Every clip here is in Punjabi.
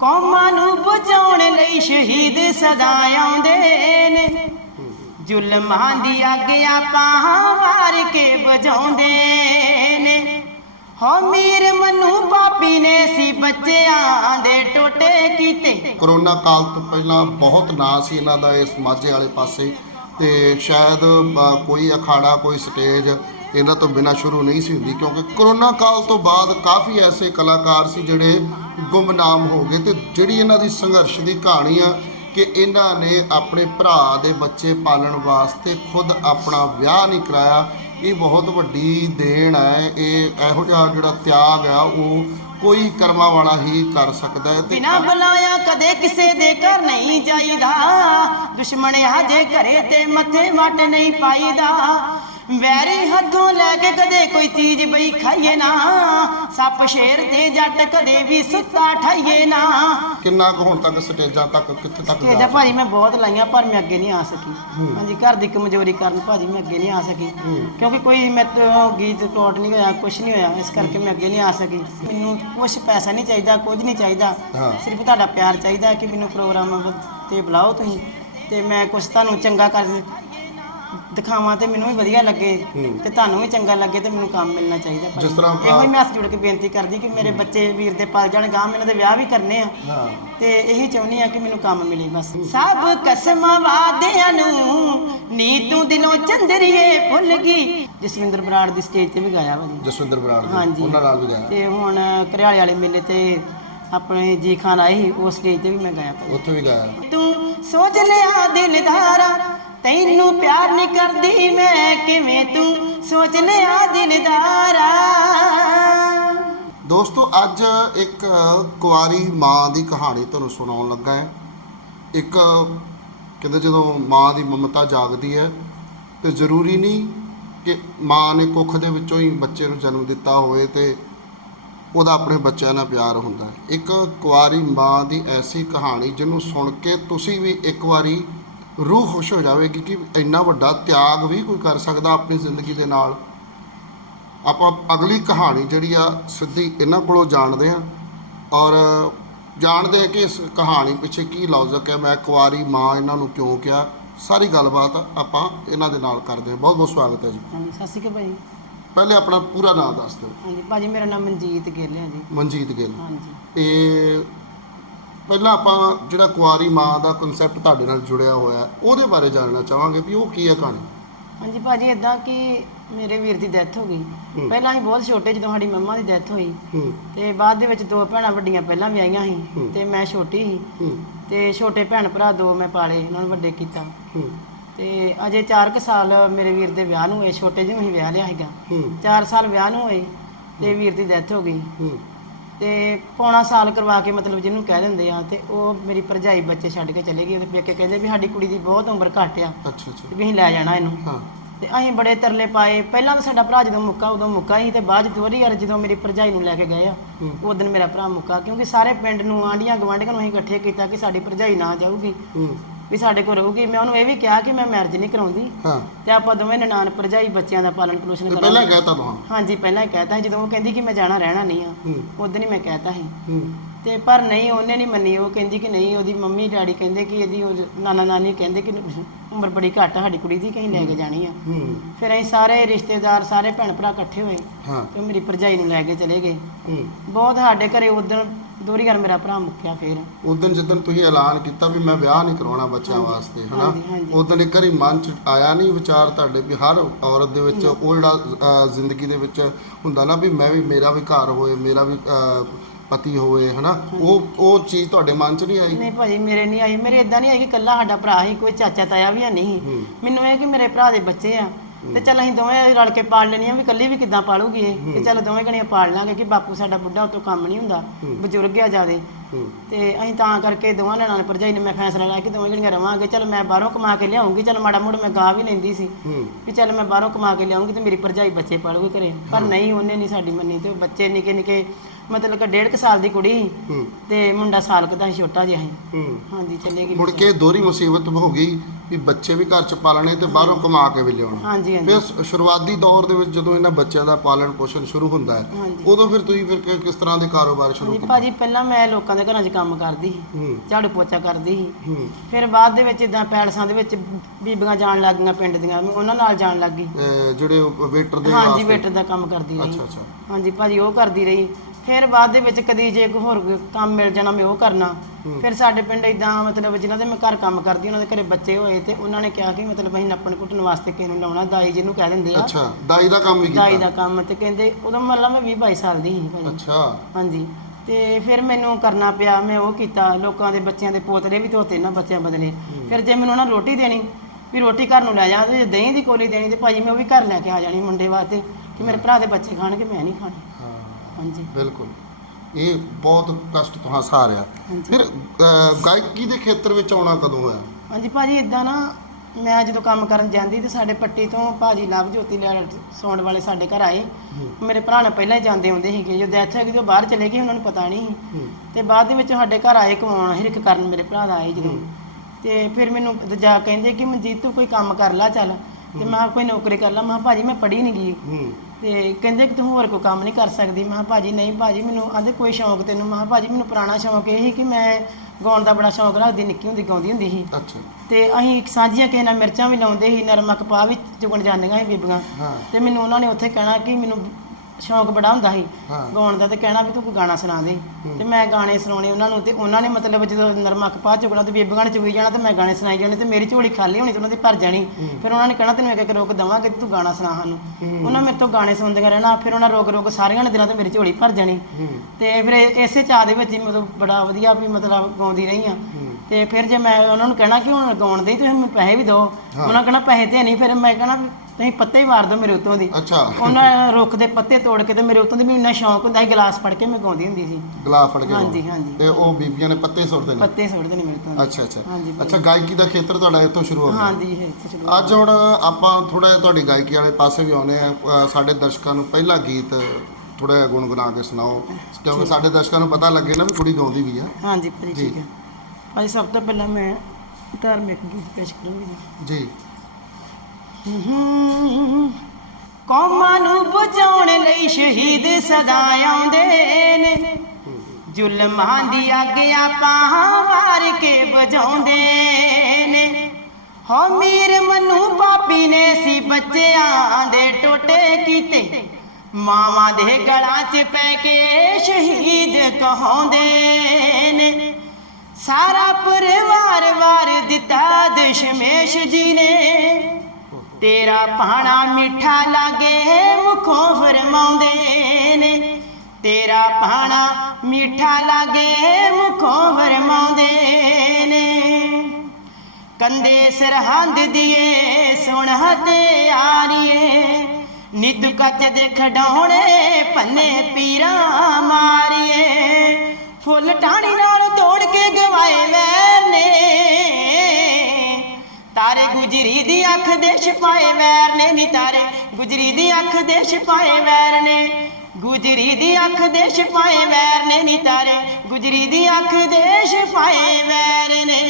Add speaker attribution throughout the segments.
Speaker 1: ਕੌਮਾਂ ਨੂੰ ਬਚਾਉਣ ਲਈ ਸ਼ਹੀਦ ਸਦਾ ਆਉਂਦੇ ਨੇ। ਜ਼ੁਲਮਾਂ ਦੀ ਅੱਗ ਆਪਾਂ ਵਾਰ ਕੇ ਬੁਝਾਉਂਦੇ ਨੇ। ਹੋ ਮੀਰ ਮਨੂ ਪਾਪੀ ਨੇ ਸੀ ਬੱਚਿਆਂ ਦੇ ਟੋਟੇ ਕੀਤੇ।
Speaker 2: ਕਰੋਨਾ ਕਾਲ ਤੋਂ ਪਹਿਲਾਂ ਬਹੁਤ ਨਾਂ ਸੀ ਇਹਨਾਂ ਦਾ ਇਸ ਮਾਝੇ ਵਾਲੇ ਪਾਸੇ। ਤੇ ਸ਼ਾਇਦ ਅ, ਕੋਈ ਅਖਾੜਾ ਕੋਈ ਸਟੇਜ ਇਹਨਾਂ ਤੋਂ ਬਿਨਾਂ ਸ਼ੁਰੂ ਨਹੀਂ ਸੀ ਹੁੰਦੀ, ਕਿਉਂਕਿ ਕਰੋਨਾ ਕਾਲ ਤੋਂ ਬਾਅਦ ਕਾਫੀ ਐਸੇ ਕਲਾਕਾਰ ਸੀ ਜਿਹੜੇ ਗੁੰਮਨਾਮ ਹੋ ਗਏ ਤੇ ਜਿਹੜੀ ਇਹਨਾਂ ਦੀ ਸੰਘਰਸ਼ ਦੀ ਕਹਾਣੀ ਆ ਕਿ ਇਹਨਾਂ ਨੇ ਆਪਣੇ ਭਰਾ ਦੇ ਬੱਚੇ ਪਾਲਣ ਵਾਸਤੇ ਖੁਦ ਆਪਣਾ ਵਿਆਹ ਨਹੀਂ ਕਰਾਇਆ, ਇਹ ਬਹੁਤ ਵੱਡੀ ਦੇਣ ਹੈ, ਇਹ ਇਹੋ ਜਿਹਾ ਜਿਹੜਾ ਤਿਆਗ ਆ, ਉਹ ਕੋਈ ਕਰਮਾਂ ਵਾਲਾ ਹੀ ਕਰ ਸਕਦਾ ਹੈ ਤੇ
Speaker 1: ਬਿਨਾ ਬੁਲਾਇਆ ਕਦੇ ਕਿਸੇ ਦੇ ਘਰ ਨਹੀਂ ਜਾਈਦਾ, ਦੁਸ਼ਮਣ ਹਜੇ ਘਰੇ ਤੇ ਮੱਥੇ ਵੱਟ ਨਹੀਂ ਪਾਈਦਾ। ਵੈਰੀ ਹੱਥੋਂ ਲੈ ਕੇ ਕਦੇ ਕੋਈ ਚੀਜ਼ ਬਈ ਖਾਈਏ ਨਾ। ਸੱਪ ਸ਼ੇਰ ਤੇ ਜੱਟ ਕਦੇ ਵੀ ਸੁੱਤਾ ਠਾਈਏ ਨਾ।
Speaker 2: ਕਿੰਨਾ ਕੁ ਹੁਣ ਤੱਕ ਸਟੇਜਾਂ ਤੱਕ ਕਿੱਥੇ ਤੱਕ
Speaker 1: ਕਿ
Speaker 2: ਜਾ
Speaker 1: ਭਾਜੀ ਮੈਂ ਬਹੁਤ ਲਾਈਆਂ ਪਰ ਮੈਂ ਅੱਗੇ ਨਹੀਂ ਆ ਸਕੀ। ਹਾਂਜੀ ਘਰ ਦੀ ਕਮਜ਼ੋਰੀ ਕਾਰਨ ਭਾਜੀ ਮੈਂ ਅੱਗੇ ਨਹੀਂ ਆ ਸਕੀ। ਕਿਉਂਕਿ ਕੋਈ ਮੈਂ ਗੀਤ ਟੋਟ ਨਹੀਂ ਹੋਇਆ ਕੁਝ ਨਹੀਂ ਹੋਇਆ ਇਸ ਕਰਕੇ ਮੈਂ ਅੱਗੇ ਨਹੀਂ ਆ ਸਕੀ। ਮੈਨੂੰ ਕੁਝ ਪੈਸਾ ਨਹੀਂ ਚਾਹੀਦਾ ਕੁਝ ਨਹੀਂ ਚਾਹੀਦਾ। ਸਿਰਫ ਤੁਹਾਡਾ ਪਿਆਰ ਚਾਹੀਦਾ ਕਿ ਮੈਨੂੰ ਪ੍ਰੋਗਰਾਮ ਤੇ ਬੁਲਾਓ ਤੁਸੀਂ ਤੇ ਮੈਂ ਕੁਝ ਤੁਹਾਨੂੰ ਚੰਗਾ ਕਰ ਦਿਖਾਵਾਂ ਤੇ ਮੈਨੂੰ ਵੀ ਵਧੀਆ ਲੱਗੇ ਤੇ ਤੁਹਾਨੂੰ ਵੀ ਚੰਗਾ ਲੱਗੇ ਤੇ ਮੈਨੂੰ ਕੰਮ ਮਿਲਣਾ ਚਾਹੀਦਾ।
Speaker 2: ਜਿਸ ਤਰ੍ਹਾਂ
Speaker 1: ਇਹੋ ਹੀ ਮੈਂ ਹੱਥ ਜੋੜ ਕੇ ਬੇਨਤੀ ਕਰਦੀ ਕਿ ਮੇਰੇ ਬੱਚੇ ਵੀਰ ਦੇ ਪਲ ਜਾਣ ਗਾਂ ਇਹਨਾਂ ਦੇ ਵਿਆਹ ਵੀ ਕਰਨੇ ਆ।
Speaker 2: ਹਾਂ।
Speaker 1: ਤੇ ਇਹੀ ਚਾਹੁੰਦੀ ਆ ਕਿ ਮੈਨੂੰ ਕੰਮ ਮਿਲੇ ਬਸ। ਸਭ ਕਸਮਾਂ ਵਾਦਿਆਂ ਨੂੰ ਨੀ ਤੂੰ ਦਿਲੋਂ ਚੰਦਰੀਏ ਭੁੱਲ ਗਈ। ਜਸਵਿੰਦਰ ਬਰਾੜ ਦੀ ਸਟੇਜ ਤੇ ਵੀ ਗਾਇਆ ਵਾ ਜੀ।
Speaker 2: ਜਸਵਿੰਦਰ ਬਰਾੜ ਜੀ
Speaker 1: ਹਾਂਜੀ।
Speaker 2: ਉਹਨਾਂ ਨਾਲ ਵੀ ਗਿਆ
Speaker 1: ਤੇ ਹੁਣ ਘਰਿਆਲੇ ਵਾਲੇ ਮੇਲੇ ਤੇ ਆਪਣੇ ਜੀ ਖਾਨ ਆਏ ਸੀ ਉਹ ਸਟੇਜ ਤੇ ਵੀ ਮੈਂ ਗਾਇਆ।
Speaker 2: ਉੱਥੇ ਵੀ ਗਿਆ
Speaker 1: ਤੂੰ ਸੋਚ ਲਿਆ ਦਿਲਦਾਰਾ ਤੈਨੂੰ ਪਿਆਰ ਨਹੀਂ ਕਰਦੀ ਮੈਂ ਕਿਵੇਂ ਤੂੰ? ਸੋਚ ਲਿਆ ਦਿਲਦਾਰਾ
Speaker 2: ਦੋਸਤੋ, ਅੱਜ ਇੱਕ ਕੁਆਰੀ ਮਾਂ ਦੀ ਕਹਾਣੀ ਤੁਹਾਨੂੰ ਸੁਣਾਉਣ ਲੱਗਾ ਹੈ। ਇੱਕ ਕਹਿੰਦੇ ਜਦੋਂ ਮਾਂ ਦੀ ਮਮਤਾ ਜਾਗਦੀ ਹੈ, ਤੇ ਜ਼ਰੂਰੀ ਨਹੀਂ ਕਿ ਮਾਂ ਨੇ ਕੁੱਖ ਦੇ ਵਿੱਚੋਂ ਹੀ ਬੱਚੇ ਨੂੰ ਜਨਮ ਦਿੱਤਾ ਹੋਵੇ ਤੇ ਉਹਦਾ ਆਪਣੇ ਬੱਚਿਆਂ ਨਾਲ ਪਿਆਰ ਹੁੰਦਾ ਇੱਕ ਕੁਆਰੀ ਮਾਂ ਦੀ ਐਸੀ ਕਹਾਣੀ ਜਿਹਨੂੰ ਸੁਣ ਕੇ ਤੁਸੀਂ ਵੀ ਇੱਕ ਵਾਰੀ ਰੂਹ ਖੁਸ਼ ਹੋ ਜਾਵੇਗੀ ਕਿ ਇੰਨਾ ਵੱਡਾ ਤਿਆਗ ਵੀ ਕੋਈ ਕਰ ਸਕਦਾ ਆਪਣੀ ਜ਼ਿੰਦਗੀ ਦੇ ਨਾਲ। ਆਪਾਂ ਅਗਲੀ ਕਹਾਣੀ ਜਿਹੜੀ ਆ ਸਿੱਧੀ ਇਹਨਾਂ ਕੋਲੋਂ ਜਾਣਦੇ ਆ ਔਰ ਜਾਣਦੇ ਆ ਕਿ ਇਸ ਕਹਾਣੀ ਪਿੱਛੇ ਕੀ ਲੌਜਿਕ ਹੈ। ਮੈਂ ਕੁਆਰੀ ਮਾਂ ਇਹਨਾਂ ਨੂੰ ਕਿਉਂ ਕਿਹਾ? ਸਾਰੀ ਗੱਲਬਾਤ ਆਪਾਂ ਇਹਨਾਂ ਦੇ ਨਾਲ ਕਰਦੇ ਹਾਂ। ਬਹੁਤ ਬਹੁਤ ਸਵਾਗਤ ਹੈ ਜੀ।
Speaker 1: ਹਾਂਜੀ ਸਤਿ ਸ਼੍ਰੀ ਅਕਾਲ ਭਾਜੀ।
Speaker 2: ਪਹਿਲੇ ਆਪਣਾ ਪੂਰਾ ਨਾਮ ਦੱਸ ਦਿਓ।
Speaker 1: ਹਾਂਜੀ ਭਾਜੀ ਮੇਰਾ ਨਾਮ ਮਨਜੀਤ ਗਿੱਲ ਹੈ ਜੀ।
Speaker 2: ਮਨਜੀਤ ਗਿੱਲ।
Speaker 1: ਹਾਂਜੀ।
Speaker 2: ਇਹ ਪਹਿਲਾਂ ਆਪਾਂ ਜਿਹੜਾ ਕੁਆਰੀ ਮਾਂ ਦਾ ਕਨਸੈਪਟ ਤੁਹਾਡੇ ਨਾਲ ਜੁੜਿਆ ਹੋਇਆ ਹੈ, ਉਹਦੇ ਬਾਰੇ ਜਾਣਨਾ ਚਾਹਾਂਗੇ ਵੀ ਉਹ ਕੀ ਹੈ ਕਹਾਣੀ?
Speaker 1: ਹਾਂਜੀ ਭਾਜੀ ਇਦਾਂ ਕਿ ਮੇਰੇ ਵੀਰ ਦੀ ਡੈਥ ਹੋ ਗਈ। ਪਹਿਲਾਂ ਅਸੀਂ ਬਹੁਤ ਛੋਟੇ ਜਦੋਂ ਸਾਡੀ ਮੰਮਾ ਦੀ ਡੈਥ ਹੋਈ
Speaker 2: ਹੂੰ।
Speaker 1: ਤੇ ਬਾਅਦ ਦੇ ਵਿੱਚ ਦੋ ਭੈਣਾਂ ਵੱਡੀਆਂ ਪਹਿਲਾਂ ਵਿਆਹੀਆਂ ਸੀ
Speaker 2: ਹੂੰ।
Speaker 1: ਤੇ ਮੈਂ ਛੋਟੀ ਸੀ।
Speaker 2: ਹੂੰ।
Speaker 1: ਤੇ ਛੋਟੇ ਭੈਣ ਭਰਾ ਦੋ ਮੈਂ ਪਾਲੇ ਉਹਨਾਂ ਨੂੰ ਵੱਡੇ ਕੀਤਾ।
Speaker 2: ਹੂੰ।
Speaker 1: ਤੇ ਅਜੇ 4 ਕੁ ਸਾਲ ਮੇਰੇ ਵੀਰ ਦੇ ਵਿਆਹ ਨੂੰ ਹੋਏ ਛੋਟੇ ਜਿਹੇ ਨੂੰ ਹੀ ਵਿਆਹ ਲਿਆ ਸੀਗਾ।
Speaker 2: ਹੂੰ।
Speaker 1: 4 ਸਾਲ ਵਿਆਹ ਨੂੰ ਹੋਏ ਤੇ ਵੀਰ ਦੀ ਡੈਥ ਹੋ ਗਈ।
Speaker 2: ਹੂੰ।
Speaker 1: ਤੇ ਪੌਣਾ ਸਾਲ ਕਰਵਾ ਕੇ ਮਤਲਬ ਜਿਹਨੂੰ ਕਹਿ ਦਿੰਦੇ ਆ ਤੇ ਉਹ ਮੇਰੀ ਭਰਜਾਈ ਬੱਚੇ ਛੱਡ ਕੇ ਚਲੇ ਗਈ ਉਹਦੇ ਪੇਕੇ ਕਹਿੰਦੇ ਵੀ ਸਾਡੀ ਕੁੜੀ ਦੀ ਬਹੁਤ ਉਮਰ ਘੱਟ ਆ।
Speaker 2: ਅੱਛਾ
Speaker 1: ਵੀ ਅਸੀਂ ਲੈ ਜਾਣਾ ਇਹਨੂੰ।
Speaker 2: ਹਾਂ।
Speaker 1: ਤੇ ਅਸੀਂ ਬੜੇ ਤਰਲੇ ਪਾਏ। ਪਹਿਲਾਂ ਤਾਂ ਸਾਡਾ ਭਰਾ ਜਦੋਂ ਮੁੱਕਾ ਉਦੋਂ ਮੁੱਕਾ ਸੀ ਤੇ ਬਾਅਦ ਚ ਦੋਹਰੀ ਵਾਰ ਜਦੋਂ ਮੇਰੀ ਭਰਜਾਈ ਨੂੰ ਲੈ ਕੇ ਗਏ ਆ ਉਹ ਦਿਨ ਮੇਰਾ ਭਰਾ ਮੁੱਕਾ। ਕਿਉਂਕਿ ਸਾਰੇ ਪਿੰਡ ਨੂੰ ਆਂਢੀਆਂ ਗਵਾਂਢੀਆਂ ਨੂੰ ਅਸੀਂ ਇਕੱਠੇ ਕੀਤਾ ਕਿ ਸਾਡੀ ਭਰਜਾਈ ਨਾ ਜਾਊਗੀ।
Speaker 2: ਹੂੰ।
Speaker 1: ਵੀ ਸਾਡੇ ਕੋਲ ਰਹੂਗੀ। ਮੈਂ ਉਹਨੂੰ ਇਹ ਵੀ ਕਿਹਾ ਕਿ ਮੈਂ ਮੈਰਿਜ ਨਹੀਂ ਕਰਾਉਂਦੀ।
Speaker 2: ਹਾਂ।
Speaker 1: ਤੇ ਆਪਾਂ ਦੋਵੇਂ ਨਨਾਣ ਭਰਜਾਈ ਬੱਚਿਆਂ ਦਾ ਪਾਲਣ ਪੋਸ਼ਣ
Speaker 2: ਤੇ
Speaker 1: ਕਰਾਂਗੇ।
Speaker 2: ਪਹਿਲਾਂ ਕਹਿਤਾ ਤੁਹਾਨੂੰ
Speaker 1: ਹਾਂਜੀ ਪਹਿਲਾਂ ਹੀ ਕਹਿਤਾ ਸੀ। ਜਦੋਂ ਉਹ ਕਹਿੰਦੀ ਕਿ ਮੈਂ ਜਾਣਾ ਰਹਿਣਾ ਨਹੀਂ ਆ ਉਦੋਂ ਹੀ ਮੈਂ ਕਹਿਤਾ ਸੀ।
Speaker 2: ਹੂੰ।
Speaker 1: ਤੇ ਪਰ ਨਹੀਂ ਉਹਨੇ ਨਹੀਂ ਮੰਨੀ। ਉਹ ਕਹਿੰਦੀ ਕਿ ਨਹੀਂ ਉਹਦੀ ਮੰਮੀ ਡੈਡੀ ਕਹਿੰਦੇ ਕਿ ਇਹਦੀ ਉਹ ਨਾਨਾ ਨਾਨੀ ਕਹਿੰਦੇ ਕਿ ਉਮਰ ਬੜੀ ਘੱਟ ਆ ਸਾਡੀ ਕੁੜੀ ਦੀ ਕਹੀਂ ਲੈ ਕੇ ਜਾਣੀ ਆ।
Speaker 2: ਹੂੰ।
Speaker 1: ਫਿਰ ਅਸੀਂ ਸਾਰੇ ਰਿਸ਼ਤੇਦਾਰ ਸਾਰੇ ਭੈਣ ਭਰਾ ਇਕੱਠੇ ਹੋਏ।
Speaker 2: ਹਾਂ।
Speaker 1: ਤੇ ਮੇਰੀ ਭਰਜਾਈ ਨੂੰ ਲੈ ਕੇ ਚਲੇ ਗਏ।
Speaker 2: ਹੂੰ।
Speaker 1: ਬਹੁਤ ਸਾਡੇ ਘਰੇ ਉਦੋਂ ਦੋਰੀ ਘਰ ਮੇਰਾ ਭਰਾ ਮੁੱਕਿਆ ਫਿਰ।
Speaker 2: ਉਦੋਂ ਜਦੋਂ ਤੁਸੀਂ ਐਲਾਨ ਕੀਤਾ ਵੀ ਮੈਂ ਵਿਆਹ ਨਹੀਂ ਕਰਾਉਣਾ ਬੱਚਿਆਂ ਵਾਸਤੇ ਹਨਾ?
Speaker 1: ਹਾਂਜੀ, ਹਾਂਜੀ।
Speaker 2: ਉਦੋਂ ਇੱਕ ਵਾਰੀ ਮਨ ਚ ਆਇਆ ਨਹੀਂ ਵਿਚਾਰ ਤੁਹਾਡੇ ਵੀ ਹਰ ਔਰਤ ਦੇ ਵਿੱਚ ਉਹ ਜਿਹੜਾ ਅਹ, ਜ਼ਿੰਦਗੀ ਦੇ ਵਿੱਚ ਹੁੰਦਾ ਨਾ ਵੀ ਮੈਂ ਵੀ ਮੇਰਾ ਵੀ ਘਰ ਹੋਏ ਮੇਰਾ ਵੀ ਅਹ, ਪਤੀ ਹੋਵੇ ਹਨਾ? ਉਹ ਉਹ ਚੀਜ਼ ਤੁਹਾਡੇ ਮਨ ਚ ਨਹੀਂ ਆਈ?
Speaker 1: ਨਹੀਂ ਭਾਜੀ ਮੇਰੇ ਨਹੀਂ ਆਈ। ਮੇਰੇ ਇਦਾਂ ਨਹੀਂ ਆਈ ਕਿ ਕੱਲਾ ਸਾਡਾ ਭਰਾ ਹੀ ਕੋਈ ਚਾਚਾ ਤਾਇਆ ਵੀ ਹੈ ਨਹੀਂ
Speaker 2: ਹੂੰ।
Speaker 1: ਮੈਨੂੰ ਇਹ ਕਿ ਮੇਰੇ ਭਰਾ ਦੇ ਬੱਚੇ ਆ। ਤੇ ਚੱਲ ਅਸੀਂ ਦੋਵੇਂ ਰਲ ਕੇ ਪਾਲ ਲੈਣੀਆਂ ਵੀ ਕੱਲੀ ਵੀ ਕਿੱਦਾਂ ਪਾਲੂਗੀ ਇਹ? ਤੇ ਚੱਲ ਦੋਵੇਂ ਗਣੀਆਂ ਪਾਲ ਲਾਂਗੇ ਕਿ ਬਾਪੂ ਸਾਡਾ ਬੁੱਢਾ ਉਤੋਂ ਕੰਮ ਨਹੀਂ ਹੁੰਦਾ ਬਜ਼ੁਰਗ ਆ ਜਾਦੇ।
Speaker 2: ਹੂੰ।
Speaker 1: ਤੇ ਅਸੀਂ ਤਾਂ ਕਰਕੇ ਦੋਵਾਂ ਨਾਲ ਭਰਜਾਈ ਨੇ ਮੈਂ ਫੈਸਲਾ ਲਿਆ ਕਿ ਦੋਵੇਂ ਜਣੀਆਂ ਰਵਾਂਗੇ। ਚੱਲ ਮੈਂ ਬਾਹਰੋਂ ਕਮਾ ਕੇ ਲਿਆਉਂਗੀ। ਚੱਲ ਮਾੜਾ ਮੋੜ ਮੈਂ ਗਾ ਵੀ ਲੈਂਦੀ ਸੀ
Speaker 2: ਹੂੰ।
Speaker 1: ਵੀ ਚੱਲ ਮੈਂ ਬਾਹਰੋਂ ਕਮਾ ਕੇ ਲਿਆਉਂਗੀ ਤੇ ਮੇਰੀ ਭਰਜਾਈ ਬੱਚੇ ਪਾਲੂਗੀ ਘਰੇ। ਪਰ ਨਹੀਂ ਉਹਨੇ ਨਹੀਂ ਸਾਡੀ ਮੰਨੀ ਤੇ ਉਹ ਬੱਚੇ ਨਿੱਕੇ ਨਿੱਕੇ ਮਤਲਬ ਕਿ ਡੇਢ ਕੁ ਸਾਲ ਦੀ ਕੁੜੀ ਸੀ
Speaker 2: ਹੂੰ।
Speaker 1: ਤੇ ਮੁੰਡਾ ਸਾਲ ਕੁ ਦਾ ਸੀ ਛੋਟਾ ਜਿਹਾ ਸੀ।
Speaker 2: ਹੂੰ।
Speaker 1: ਹਾਂਜੀ ਚੱਲੇ ਗਈ
Speaker 2: ਮੁੜ ਕੇ ਦੋਹਰੀ ਮੁਸੀਬਤ ਹੋ ਗਈ ਵੀ ਬੱਚੇ ਵੀ ਘਰ ਚ ਪਾਲਣੇ ਤੇ ਬਾਹਰੋਂ ਕਮਾ ਕੇ ਵੀ ਲਿਆਉਣਾ।
Speaker 1: ਹਾਂਜੀ ਹਾਂਜੀ।
Speaker 2: ਫਿਰ ਸ਼- ਸ਼ੁਰੂਆਤੀ ਦੌਰ ਦੇ ਵਿੱਚ ਜਦੋਂ ਇਹਨਾਂ ਬੱਚਿਆਂ ਦਾ ਪਾਲਣ ਪੋਸ਼ਣ ਸ਼ੁਰੂ ਹੁੰਦਾ ਹੈ
Speaker 1: ਹਾਂਜੀ।
Speaker 2: ਉਦੋਂ ਫਿਰ ਤੁਸੀਂ ਫਿਰ ਕਿ- ਕਿਸ ਤਰ੍ਹਾਂ ਦੇ ਕਾਰੋਬਾਰ ਸ਼ੁਰੂ
Speaker 1: ਹਾਂਜੀ
Speaker 2: ਕੀਤੇ
Speaker 1: ਭਾਜੀ ਪਹਿਲਾਂ ਮੈਂ ਲੋਕਾਂ ਦੇ ਘਰਾਂ 'ਚ ਕੰਮ ਕਰਦੀ ਸੀ।
Speaker 2: ਹੂੰ।
Speaker 1: ਝਾੜੂ ਪੋਚਾ ਕਰਦੀ ਸੀ।
Speaker 2: ਹੂੰ।
Speaker 1: ਫਿਰ ਬਾਅਦ ਦੇ ਵਿੱਚ ਇਦਾਂ ਪੈਲਸਾਂ ਦੇ ਵਿੱਚ ਬੀਬੀਆਂ ਜਾਣ ਲੱਗ ਗਈਆਂ ਪਿੰਡ ਦੀਆਂ ਮੈਂ ਉਹਨਾਂ ਨਾਲ ਜਾਣ ਲੱਗ ਗਈ।
Speaker 2: ਅਹ ਜਿਹੜੇ ਵੇਟਰ ਦੇ
Speaker 1: ਹਾਂਜੀ
Speaker 2: ਵਾਸਤੇ?
Speaker 1: ਵੇਟਰ ਦਾ ਕੰਮ ਕਰਦੀ ਰਹੀ।
Speaker 2: ਅੱਛਾ ਅੱਛਾ।
Speaker 1: ਹਾਂਜੀ ਭਾਜੀ ਉਹ ਕਰਦੀ ਰਹੀ। ਫਿਰ ਬਾਅਦ ਦੇ ਵਿੱਚ ਕਦੀ ਜੇ ਕੋਈ ਹੋਰ ਕੋਈ ਕੰਮ ਮਿਲ ਜਾਣਾ ਮੈਂ ਉਹ ਕਰਨਾ। ਫਿਰ ਸਾਡੇ ਪਿੰਡ ਇਦਾਂ ਮਤਲਬ ਜਿਨ੍ਹਾਂ ਦੇ ਮੈਂ ਘਰ ਕੰਮ ਕਰਦੀ ਉਹਨਾਂ ਦੇ ਘਰੇ ਬੱਚੇ ਹੋਏ ਤੇ ਉਹਨਾਂ ਨੇ ਕਿਹਾ ਕਿ ਮਤਲਬ ਅਸੀਂ ਨੱਪਣ ਕੁੱਟਣ ਵਾਸਤੇ ਕਿਸੇ ਨੂੰ ਲਾਉਣਾ ਦਾਈ ਜਿਹਨੂੰ ਕਹਿ ਦਿੰਦੇ ਆ।
Speaker 2: ਅੱਛਾ ਦਾਈ ਦਾ ਕੰਮ ਵੀ
Speaker 1: ਦਾਈ
Speaker 2: ਕੀਤਾ
Speaker 1: ਦਾ ਕੰਮ ਤੇ ਕਹਿੰਦੇ ਉਦੋਂ ਮਤਲਬ ਮੈਂ 20 22 ਸਾਲ ਦੀ ਸੀ ਭਾਜੀ
Speaker 2: ਅੱਛਾ।
Speaker 1: ਹਾਂਜੀ। ਤੇ ਫਿਰ ਮੈਨੂੰ ਕਰਨਾ ਪਿਆ ਮੈਂ ਉਹ ਕੀਤਾ ਲੋਕਾਂ ਦੇ ਬੱਚਿਆਂ ਦੇ ਪੋਤਰੇ ਵੀ ਧੋਤੇ ਨਾ ਬੱਚਿਆਂ ਬਦਲੇ। ਫਿਰ ਜੇ ਮੈਨੂੰ ਉਹਨਾਂ ਰੋਟੀ ਦੇਣੀ ਵੀ ਰੋਟੀ ਘਰ ਨੂੰ ਲੈ ਜਾ ਤੇ ਜੇ ਦਹੀਂ ਦੀ ਕੋਲੀ ਦੇਣੀ ਤੇ ਭਾਜੀ ਮੈਂ ਉਹ ਵੀ ਘਰ ਲੈ ਕੇ ਆ ਜਾਣੀ ਮੁੰਡੇ ਵਾਸਤੇ ਕਿ ਮੇਰੇ ਭਰਾ ਦੇ ਬੱਚੇ ਖਾਣਗੇ ਮੈਂ ਨਹੀਂ ਖਾਣੀ। ਹਾਂਜੀ।
Speaker 2: ਬਿਲਕੁਲ। ਇਹ ਬਹੁਤ ਕਸ਼ਟ ਤੁਹਾਂ ਸਹਾਰਿਆ
Speaker 1: ਹਾਂਜੀ।
Speaker 2: ਫਿਰ ਅਹ, ਗਾਇਕੀ ਦੇ ਖੇਤਰ ਵਿੱਚ ਆਉਣਾ ਕਦੋਂ ਹੋਇਆ?
Speaker 1: ਹਾਂਜੀ ਭਾਜੀ ਇਦਾਂ ਨਾ ਮੈਂ ਜਦੋਂ ਕੰਮ ਕਰਨ ਜਾਂਦੀ ਤੇ ਸਾਡੇ ਪੱਟੀ ਤੋਂ ਭਾਜੀ ਲਵ ਜੋਤੀ ਲੈ ਸੌਣ ਵਾਲੇ ਸਾਡੇ ਘਰ ਆਏ। ਮੇਰੇ ਭਰਾ ਨਾਲ ਪਹਿਲਾਂ ਹੀ ਜਾਂਦੇ ਹੁੰਦੇ ਸੀਗੇ। ਜਦੋਂ ਡੈਥ ਹੋ ਗਈ ਤੇ ਉਹ ਬਾਹਰ ਚਲੇ ਗਏ ਉਹਨਾਂ ਨੂੰ ਪਤਾ ਨਹੀਂ ਸੀ। ਤੇ ਬਾਅਦ ਦੇ ਵਿੱਚ ਸਾਡੇ ਘਰ ਆਏ ਕਮਾਉਣ ਹਿਰਕ ਕਰਨ ਮੇਰੇ ਭਰਾ ਦਾ ਆਏ ਜਦੋਂ। ਤੇ ਫਿਰ ਮੈਨੂੰ ਜਾ ਕਹਿੰਦੇ ਕਿ ਮਨਜੀਤ ਤੂੰ ਕੋਈ ਕੰਮ ਕਰ ਲੈ ਚੱਲ। ਤੇ ਮੈਂ ਕਿਹਾ ਕੋਈ ਨੌਕਰੀ ਕਰ ਲਾ। ਮੈਂ ਕਿਹਾ ਭਾਜੀ ਮੈਂ ਪੜ੍ਹੀ ਨਹੀਂ ਗਈ
Speaker 2: ਹੂੰ।
Speaker 1: ਤੇ ਕਹਿੰਦੇ ਕਿ ਤੂੰ ਹੋਰ ਕੋਈ ਕੰਮ ਨਹੀਂ ਕਰ ਸਕਦੀ। ਮੈਂ ਕਿਹਾ ਭਾਜੀ ਨਹੀਂ ਭਾਜੀ ਮੈਨੂੰ ਆਂਦੇ ਕੋਈ ਸ਼ੌਂਕ ਤੈਨੂੰ। ਮੈਂ ਕਿਹਾ ਭਾਜੀ ਮੈਨੂੰ ਪੁਰਾਣਾ ਸ਼ੌਂਕ ਇਹ ਸੀ ਕਿ ਮੈਂ ਗਾਉਣ ਦਾ ਬੜਾ ਸ਼ੌਂਕ ਰੱਖਦੀ ਨਿੱਕੀ ਹੁੰਦੀ ਗਾਉਂਦੀ ਹੁੰਦੀ ਸੀ।
Speaker 2: ਅੱਛਾ।
Speaker 1: ਤੇ ਅਸੀਂ ਇੱਕ ਸਾਂਝੀਆਂ ਕਿਸੇ ਨਾਲ ਮਿਰਚਾਂ ਵੀ ਲਾਉਂਦੇ ਸੀ ਨਰਮਾ ਕਪਾਹ ਵੀ ਚੁਗਣ ਜਾਂਦੀਆਂ ਸੀ ਬੀਬੀਆਂ। ਤੇ ਮੈਨੂੰ ਉਹਨਾਂ ਨੇ ਉੱਥੇ ਕਹਿਣਾ ਕਿ ਮੈਨੂੰ ਸ਼ੌਂਕ ਬੜਾ ਹੁੰਦਾ ਸੀ।
Speaker 2: ਹਾਂ।
Speaker 1: ਗਾਉਣ ਦਾ ਤੇ ਕਹਿਣਾ ਵੀ ਤੂੰ ਕੋਈ ਗਾਣਾ ਸੁਣਾ ਦੇ। ਤੇ ਮੈਂ ਗਾਣੇ ਸੁਣਾਉਣੇ ਉਹਨਾਂ ਨੂੰ ਤੇ ਉਹਨਾਂ ਨੇ ਮਤਲਬ ਜਦੋਂ ਨਰਮਾ ਕਪਾਹ ਚੁਗਣਾ ਤੇ ਬੀਬੀਆਂ ਨੇ ਚੁਗੀ ਜਾਣਾ ਤੇ ਮੈਂ ਗਾਣੇ ਸੁਣਾਈ ਜਾਣੇ ਤੇ ਮੇਰੀ ਝੋਲੀ ਖਾਲੀ ਹੋਣੀ ਤੇ ਉਹਨਾਂ ਦੀ ਭਰ ਜਾਣੀ। ਫਿਰ ਉਹਨਾਂ ਨੇ ਕਹਿਣਾ ਤੈਨੂੰ ਇੱਕ ਇੱਕ ਰੋਕ ਦਵਾਂਗੇ ਤੇ ਤੂੰ ਗਾਣਾ ਸੁਣਾ ਸਾਨੂੰ। ਉਹਨਾਂ ਮੇਰੇ ਤੋਂ ਗਾਣੇ ਸੁਣਦੀਆਂ ਰਹਿਣਾ ਫਿਰ ਉਹਨਾਂ ਰੋਕ ਰੋਕ ਸਾਰਿਆਂ ਨੇ ਦਿਨਾਂ ਤੇ ਮੇਰੀ ਝੋਲੀ ਭਰ ਜਾਣੀ। ਤੇ ਫਿਰ ਇਹ- ਇਸੇ ਚਾਹ ਦੇ ਵਿੱਚ ਹੀ ਮਤਲਬ ਬੜਾ ਵਧੀਆ ਵੀ ਮਤਲਬ ਗਾਉਂਦੀ ਰਹੀ ਆ ਤੇ ਫਿਰ ਜੇ ਮੈਂ ਉਹਨਾਂ ਨੂੰ ਕਹਿਣਾ ਕਿ ਹੁਣ ਗਾਉਣ ਦੇ ਹੀ ਤੁਸੀਂ ਮੈਨੂੰ ਪੈਸੇ ਵੀ ਦਿਓ। ਉਹਨਾਂ ਕਹਿਣਾ ਪੈਸੇ ਤੇ ਨਹੀਂ ਫਿਰ ਮੈਂ ਕਹਿਣਾ ਵੀ ਤੁਸੀਂ ਪੱਤੇ ਹੀ ਮਾਰ ਦਿਓ ਮੇਰੇ ਉੱਤੋਂ ਦੀ।
Speaker 2: ਅੱਛਾ।
Speaker 1: ਉਹਨਾਂ ਰੁੱਖ ਦੇ ਪੱਤੇ ਤੋੜ ਕੇ ਤੇ ਮੇਰੇ ਉੱਤੋਂ ਦੀ ਮੈਨੂੰ ਇੰਨਾ ਸ਼ੌਂਕ ਹੁੰਦਾ ਸੀ ਗਲਾਸ ਫੜ ਕੇ ਮੈਂ ਗਾਉਂਦੀ ਹੁੰਦੀ ਸੀ।
Speaker 2: ਗਲਾ ਫੜ ਕੇ
Speaker 1: ਹਾਂਜੀ। ਹਾਂਜੀ।
Speaker 2: ਤੇ ਉਹ ਬੀਬੀਆਂ ਨੇ ਪੱਤੇ ਸੁੱਟਦੇ ਨੇ?
Speaker 1: ਪੱਤੇ ਸੁੱਟਦੇ ਨੇ ਮੇਰੇ ਤੋਂ
Speaker 2: ਅੱਛਾ ਅੱਛਾ।
Speaker 1: ਹਾਂਜੀ
Speaker 2: ਅੱਛਾ ਗਾਇਕੀ ਦਾ ਖੇਤਰ ਤੁਹਾਡਾ ਇੱਥੋਂ ਸ਼ੁਰੂ ਹੋ ਗਿਆ।
Speaker 1: ਹਾਂਜੀ ਇਹ ਇੱਥੇ ਚਲੋ
Speaker 2: ਅੱਜ ਹੁਣ ਆਪਾਂ ਥੋੜਾ ਜਿਹਾ ਤੁਹਾਡੀ ਗਾਇਕੀ ਵਾਲੇ ਪਾਸੇ ਵੀ ਆਉਨੇ ਆ ਅ, ਸਾਡੇ ਦਰਸ਼ਕਾਂ ਨੂੰ ਪਹਿਲਾ ਗੀਤ ਥੋੜਾ ਜਿਹਾ ਗੁੰਗੁਣਾ ਕੇ ਸੁਣਾਓ। ਕਿਉਂਕਿ ਸਾਡੇ ਦਰਸ਼ਕਾਂ ਨੂੰ ਪਤਾ ਲੱਗੇ ਨਾ ਵੀ ਕੁੜੀ ਗਾਉਂਦੀ ਵੀ ਆ।
Speaker 1: ਹਾਂਜੀ ਭਾਜੀ। ਠੀਕ ਹੈ। ਭਾਜੀ ਸਭ ਤੋਂ ਪਹਿਲਾਂ ਮੈਂ ਧਾਰਮਿਕ ਗੀਤ ਪੇਸ਼ ਕਰੂੰਗੀ।
Speaker 2: ਜੀ।
Speaker 1: ਕੌਮਾਂ ਨੂੰ ਬਚਾਉਣ ਲਈ ਸ਼ਹੀਦ ਸਦਾ ਆਉਂਦੇ ਨੇ। ਜ਼ੁਲਮਾਂ ਦੀ ਅੱਗ ਆਪਾਂ ਵਾਰ ਕੇ ਬਜਾਉਂਦੇ ਨੇ। ਹੋ ਮੀਰ ਮਨੂ ਪਾਪੀ ਨੇ ਸੀ ਬੱਚਿਆਂ ਦੇ ਟੋਟੇ ਕੀਤੇ। ਮਾਵਾਂ ਦੇ ਗਲਾਂ 'ਚ ਪੈ ਕੇ ਸ਼ਹੀਦ ਕਹਾਉਂਦੇ ਨੇ। ਸਾਰਾ ਪਰਿਵਾਰ ਵਾਰ ਦਿੱਤਾ ਦਸ਼ਮੇਸ਼ ਜੀ ਨੇ। ਤੇਰਾ ਪਾਣਾ ਮਿੱਠਾ ਲਾਗੇ ਮੁਖੋਂ ਫਰਮਾਉਂਦੇ ਨੇ। ਤੇਰਾ ਪਾਣਾ ਮਿੱਠਾ ਲਾਗੇ ਮੁਖੋਂ ਫਰਮਾਉਂਦੇ ਨੇ। ਕੰਦੇ ਸਰਹੰਦ ਦੀਏ ਸੁਣ ਹਤਿਆਰੀਏ ਨਿਤ ਕੱਚ ਦੇ ਖਡਾਉਣੇ ਪੰਨੇ ਪੀਰਾਂ ਮਾਰੀਏ। ਫੁੱਲ ਟਾਣੀ ਗੁਜਰੀ ਦੀ ਅੱਖ ਦੇ ਛਪਾਏ ਵੈਰ ਨੇ ਨੀ ਤਾਰੇ। ਗੁਜਰੀ ਦੀ ਅੱਖ ਦੇ ਛਪਾਏ ਵੈਰ ਨੇ। ਗੁਜਰੀ ਦੀ ਅੱਖ ਦੇ ਛਪਾਏ ਵੈਰ ਨੇ ਨੀ ਤਾਰੇ। ਗੁਜਰੀ ਦੀ ਅੱਖ ਦੇ ਛਪਾਏ ਵੈਰ ਨੇ।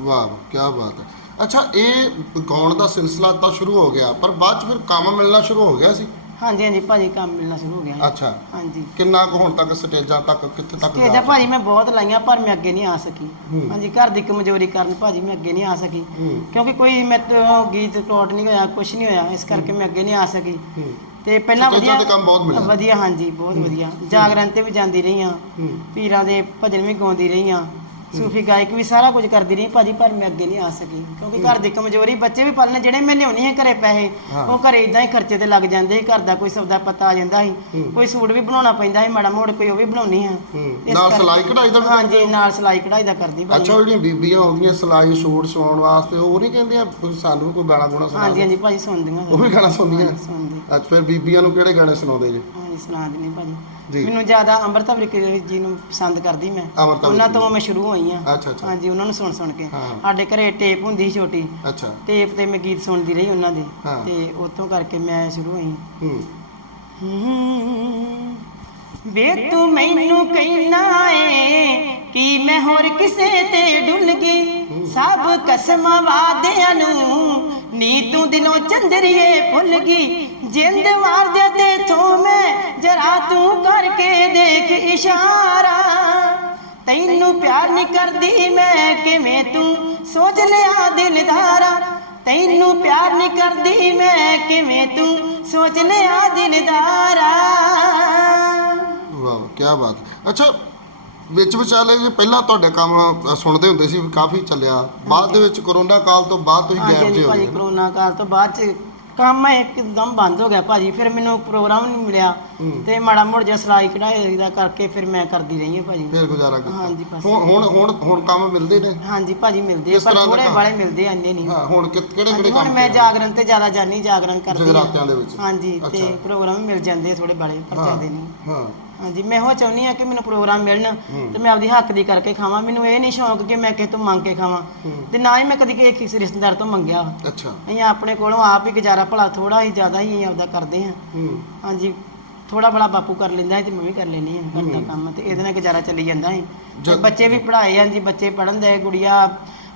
Speaker 2: ਵਾਹ ਕੀ ਬਾਤ ਹੈ। ਅੱਛਾ, ਇਹ ਗਾਉਣ ਦਾ ਸਿਲਸਿਲਾ ਤਾਂ ਸ਼ੁਰੂ ਹੋ ਗਿਆ, ਪਰ ਬਾਅਦ ਚ ਫਿਰ ਕੰਮ ਮਿਲਣਾ ਸ਼ੁਰੂ ਹੋ ਗਿਆ ਸੀ।
Speaker 1: ਹਾਂਜੀ ਹਾਂਜੀ ਭਾਜੀ ਕੰਮ ਮਿਲਣਾ ਸ਼ੁਰੂ ਹੋ ਗਿਆ
Speaker 2: ਅੱਛਾ।
Speaker 1: ਹਾਂਜੀ।
Speaker 2: ਕਿੰਨਾ ਕੁ ਹੁਣ ਤੱਕ ਸਟੇਜਾਂ ਤੱਕ ਕਿੱਥੇ ਤੱਕ
Speaker 1: ਸਟੇਜਾਂ ਭਾਜੀ ਮੈਂ ਬਹੁਤ ਲਾਈਆਂ ਪਰ ਮੈਂ ਅੱਗੇ ਨਹੀਂ ਆ ਸਕੀ।
Speaker 2: ਹੂੰ।
Speaker 1: ਹਾਂਜੀ ਘਰ ਦੀ ਕਮਜ਼ੋਰੀ ਕਾਰਨ ਭਾਜੀ ਮੈਂ ਅੱਗੇ ਨਹੀਂ ਆ ਸਕੀ।
Speaker 2: ਹੂੰ।
Speaker 1: ਕਿਉਂਕਿ ਕੋਈ ਮੇਰੇ ਤੋਂ ਗੀਤ ਰਿਕਾਰਡ ਨਹੀਂ ਹੋਇਆ ਕੁਝ ਨਹੀਂ ਹੋਇਆ ਇਸ ਕਰਕੇ ਮੈਂ ਅੱਗੇ ਨਹੀਂ ਆ ਸਕੀ।
Speaker 2: ਹੂੰ।
Speaker 1: ਤੇ ਪਹਿਲਾਂ
Speaker 2: ਸਟੇਜਾਂ
Speaker 1: ਵਧੀਆ
Speaker 2: ਤੇ ਕੰਮ ਬਹੁਤ ਮਿਲਿਆ।
Speaker 1: ਵਧੀਆ ਹਾਂਜੀ ਬਹੁਤ ਵਧੀਆ। ਜਾਗਰਣ ਤੇ ਵੀ ਜਾਂਦੀ ਰਹੀ
Speaker 2: ਹੂੰ।
Speaker 1: ਪੀਰਾਂ ਦੇ ਭਜਨ ਵੀ ਗਾਉਂਦੀ ਰਹੀ ਆ ਸੂਫੀ ਗਾਇਕ ਵੀ ਸਾਰਾ ਕੁਝ ਕਰਦੀ ਰਹੀ ਭਾਜੀ ਪਰ ਮੈਂ ਅੱਗੇ ਨਹੀਂ ਆ ਸਕੀ। ਕਿਉਂਕਿ ਘਰ ਦੀ ਕਮਜ਼ੋਰੀ ਬੱਚੇ ਵੀ ਪਾਲਣੇ ਜਿਹੜੇ ਮੈਂ ਲਿਆਉਣੀ ਹੈ ਘਰੇ ਪੈਸੇ। ਉਹ ਘਰੇ ਇਦਾਂ ਹੀ ਖਰਚੇ ਤੇ ਲੱਗ ਜਾਂਦੇ ਸੀ ਘਰ ਦਾ ਕੋਈ ਸੌਦਾ ਪਤਾ ਆ ਜਾਂਦਾ ਸੀ। ਕੋਈ ਸੂਟ ਵੀ ਬਣਾਉਣਾ ਪੈਂਦਾ ਸੀ ਮਾੜਾ ਮੋੜ ਕੋਈ ਉਹ ਵੀ ਬਣਾਉਣੀ ਆ।
Speaker 2: ਨਾਲ ਸਿਲਾਈ ਕਢਾਈ ਦਾ ਵੀ
Speaker 1: ਹਾਂਜੀ ਨਾਲ ਸਿਲਾਈ ਕਢਾਈ ਦਾ ਕਰਦੀ ਭਾਜੀ।
Speaker 2: ਅੱਛਾ ਜਿਹੜੀਆਂ ਬੀਬੀਆਂ ਆਉਂਦੀਆਂ ਸਿਲਾਈ ਸੂਟ ਸਵਾਉਣ ਵਾਸਤੇ ਉਹ ਨਹੀਂ ਕਹਿੰਦੀਆਂ ਸਾਨੂੰ ਕੋਈ ਗਾਣਾ ਗੁਣਾ ਸੁਣਾ
Speaker 1: ਹਾਂਜੀ। ਹਾਂਜੀ ਭਾਜੀ ਸੁਣਦੀਆਂ।
Speaker 2: ਉਹ ਵੀ ਗਾਣਾ ਸੁਣਦੀਆਂ?
Speaker 1: ਸੁਣਦੇ।
Speaker 2: ਅੱਜ ਫਿਰ ਬੀਬੀਆਂ ਨੂੰ ਕਿਹੜੇ ਗਾਣੇ ਸੁਣਾਉਂਦੇ ਜੀ?
Speaker 1: ਹਾਂਜੀ ਸੁਣਾ ਦਿੰਦੀ ਭਾਜੀ।
Speaker 2: ਜੀ।
Speaker 1: ਮੈਨੂੰ ਜ਼ਿਆਦਾ ਅੰਮ੍ਰਿਤਾ ਬ੍ਰਿਕ ਜੀ ਨੂੰ ਪਸੰਦ ਕਰਦੀ ਮੈਂ।
Speaker 2: ਅਮਰਤਾ
Speaker 1: ਉਹਨਾਂ ਤੋਂ ਮੈਂ ਸ਼ੁਰੂ ਹੋਈ ਆ।
Speaker 2: ਅੱਛਾ ਅੱਛਾ।
Speaker 1: ਹਾਂਜੀ ਉਹਨਾਂ ਨੂੰ ਸੁਣ ਸੁਣ ਕੇ।
Speaker 2: ਹਾਂ।
Speaker 1: ਸਾਡੇ ਘਰੇ ਟੇਪ ਹੁੰਦੀ ਸੀ ਛੋਟੀ।
Speaker 2: ਅੱਛਾ।
Speaker 1: ਟੇਪ ਤੇ ਮੈਂ ਗੀਤ ਸੁਣਦੀ ਰਹੀ ਉਹਨਾਂ ਦੇ।
Speaker 2: ਹਾਂ।
Speaker 1: ਤੇ ਉਤੋਂ ਕਰਕੇ ਮੈਂ ਸ਼ੁਰੂ ਹੋਈ।
Speaker 2: ਹੂੰ।
Speaker 1: ਹੂੰ। ਵੇ ਤੂੰ ਮੈਨੂੰ ਕਹਿਣਾ ਏ ਕਿ ਮੈਂ ਹੋਰ ਕਿਸੇ ਤੇ ਡੁੱਲ ਗਈ। ਸਭ ਕਸਮਾਂ ਵਾਦਿਆਂ ਨੂੰ ਨੀ ਤੂੰ ਦਿਲੋਂ ਚੰਦਰੀਏ ਭੁੱਲ ਗਈ। ਜਿੰਦ ਮਾਰ ਦੇ ਤੇ ਥੋਂ ਮੈਂ ਜਰਾ ਤੂੰ ਕਰਕੇ ਦੇਖ ਇਸ਼ਾਰਾ। ਤੈਨੂੰ ਪਿਆਰ ਨਹੀਂ ਕਰਦੀ ਮੈਂ ਕਿਵੇਂ ਤੂੰ ਸੋਚ ਲਿਆ ਦਿਲਦਾਰਾ। ਤੈਨੂੰ ਪਿਆਰ ਨਹੀਂ ਕਰਦੀ ਮੈਂ ਕਿਵੇਂ ਤੂੰ ਸੋਚ ਲਿਆ ਦਿਲਦਾਰਾ।
Speaker 2: ਵਾਹ ਕੀ ਬਾਤ। ਅੱਛਾ ਵਿੱਚ ਵਿਚਾਲੇ ਜੇ ਪਹਿਲਾਂ ਤੁਹਾਡੇ ਕੰਮ ਸੁਣਦੇ ਹੁੰਦੇ ਸੀ ਕਾਫੀ ਚੱਲਿਆ। ਬਾਅਦ ਦੇ ਵਿੱਚ ਕਰੋਨਾ ਕਾਲ ਤੋਂ ਬਾਅਦ ਤੁਸੀਂ ਜੇ ਹੋ ਗਏ।
Speaker 1: ਕਰੋਨਾ ਕਾਲ ਤੋਂ ਬਾਅਦ ਚ ਕੰਮ ਇੱਕਦਮ ਬੰਦ ਹੋ ਗਿਆ ਭਾਜੀ ਫਿਰ ਮੈਨੂੰ ਪ੍ਰੋਗਰਾਮ ਨਹੀਂ ਮਿਲਿਆ। ਤੇ ਮਾੜਾ ਮੋੜ ਜਿਹਾ ਸਲਾਈ ਕਢਾਈ ਦਾ ਕਰਕੇ ਫਿਰ ਮੈਂ ਕਰਦੀ ਰਹੀ ਹਾਂ ਭਾਜੀ
Speaker 2: ਫਿਰ ਗੁਜ਼ਾਰਾ ਕੀਤਾ
Speaker 1: ਹਾਂਜੀ, ਬਸ।
Speaker 2: ਹੁਣ ਹੁਣ ਹੁਣ ਹੁਣ ਕੰਮ ਮਿਲਦੇ ਨੇ
Speaker 1: ਹਾਂਜੀ ਭਾਜੀ ਮਿਲਦੇ ਆ
Speaker 2: ਕਿਸ
Speaker 1: ਪਰ
Speaker 2: ਤਰ੍ਹਾਂ ਦੇ
Speaker 1: ਥੋੜੇ
Speaker 2: ਕੰਮ?
Speaker 1: ਵਾਲੇ ਮਿਲਦੇ ਆ ਇੰਨੇ ਨਹੀਂ
Speaker 2: ਹਾਂ ਹੁਣ ਕਿ- ਕਿਹੜੇ
Speaker 1: ਹਾਂਜੀ,
Speaker 2: ਕਿਹੜੇ
Speaker 1: ਹੁਣ
Speaker 2: ਕੰਮ
Speaker 1: ਮੈਂ? ਜਾਗਰਣ ਤੇ ਜ਼ਿਆਦਾ ਜਾਨੀ ਜਾਗਰਣ ਕਰਦੀ ਹਾਂ।
Speaker 2: ਜਗਰਾਤਿਆਂ ਦੇ ਵਿੱਚ
Speaker 1: ਹਾਂਜੀ ਤੇ
Speaker 2: ਅੱਛਾ।
Speaker 1: ਪ੍ਰੋਗਰਾਮ ਮਿਲ ਜਾਂਦੇ ਆ ਥੋੜੇ ਬੜੇ ਪਰ
Speaker 2: ਹਾਂ
Speaker 1: ਜ਼ਿਆਦੇ ਨਹੀਂ
Speaker 2: ਹਾਂ
Speaker 1: ਹਾਂਜੀ ਮੈਂ ਉਹ ਚਾਹੁੰਦੀ ਆ ਕਿ ਮੈਨੂੰ ਪ੍ਰੋਗਰਾਮ ਮਿਲਣ
Speaker 2: ਹੂੰ।
Speaker 1: ਤੇ ਮੈਂ ਆਪਦੀ ਹੱਕ ਦੀ ਕਰਕੇ ਖਾਵਾਂ। ਮੈਨੂੰ ਇਹ ਨਹੀਂ ਸ਼ੌਂਕ ਕਿ ਮੈਂ ਕਿਸੇ ਤੋਂ ਮੰਗ ਕੇ ਖਾਵਾਂ।
Speaker 2: ਹੂੰ।
Speaker 1: ਤੇ ਨਾ ਹੀ ਮੈਂ ਕਦੀ ਕਿਸੇ ਕਿਸੇ ਰਿਸ਼ਤੇਦਾਰ ਤੋਂ ਮੰਗਿਆ
Speaker 2: ਅੱਛਾ।
Speaker 1: ਅਸੀਂ ਆਪਣੇ ਕੋਲੋਂ ਆਪ ਹੀ ਗੁਜ਼ਾਰਾ ਭਲਾ ਥੋੜਾ ਹੀ ਜ਼ਿਆਦਾ ਹੀ ਆਪਦਾ ਕਰਦੇ ਹਾਂ।
Speaker 2: ਹੂੰ।
Speaker 1: ਹਾਂਜੀ ਥੋੜਾ ਬੜਾ ਬਾਪੂ ਕਰ ਲੈਂਦਾ ਹੈ ਤੇ ਮੈਂ ਵੀ ਕਰ ਲੈਂਦੀ ਹਾਂ ਘਰ ਦਾ ਕੰਮ। ਤੇ ਇਹਦੇ ਨਾਲ ਗੁਜ਼ਾਰਾ ਚੱਲੀ ਜਾਂਦਾ ਹੈ ਤੇ
Speaker 2: ਜਦ-
Speaker 1: ਬੱਚੇ ਵੀ ਪੜ੍ਹਾਏ ਹਾਂਜੀ ਬੱਚੇ ਪੜ੍ਹਨ ਦੇ ਗੁੜੀਆ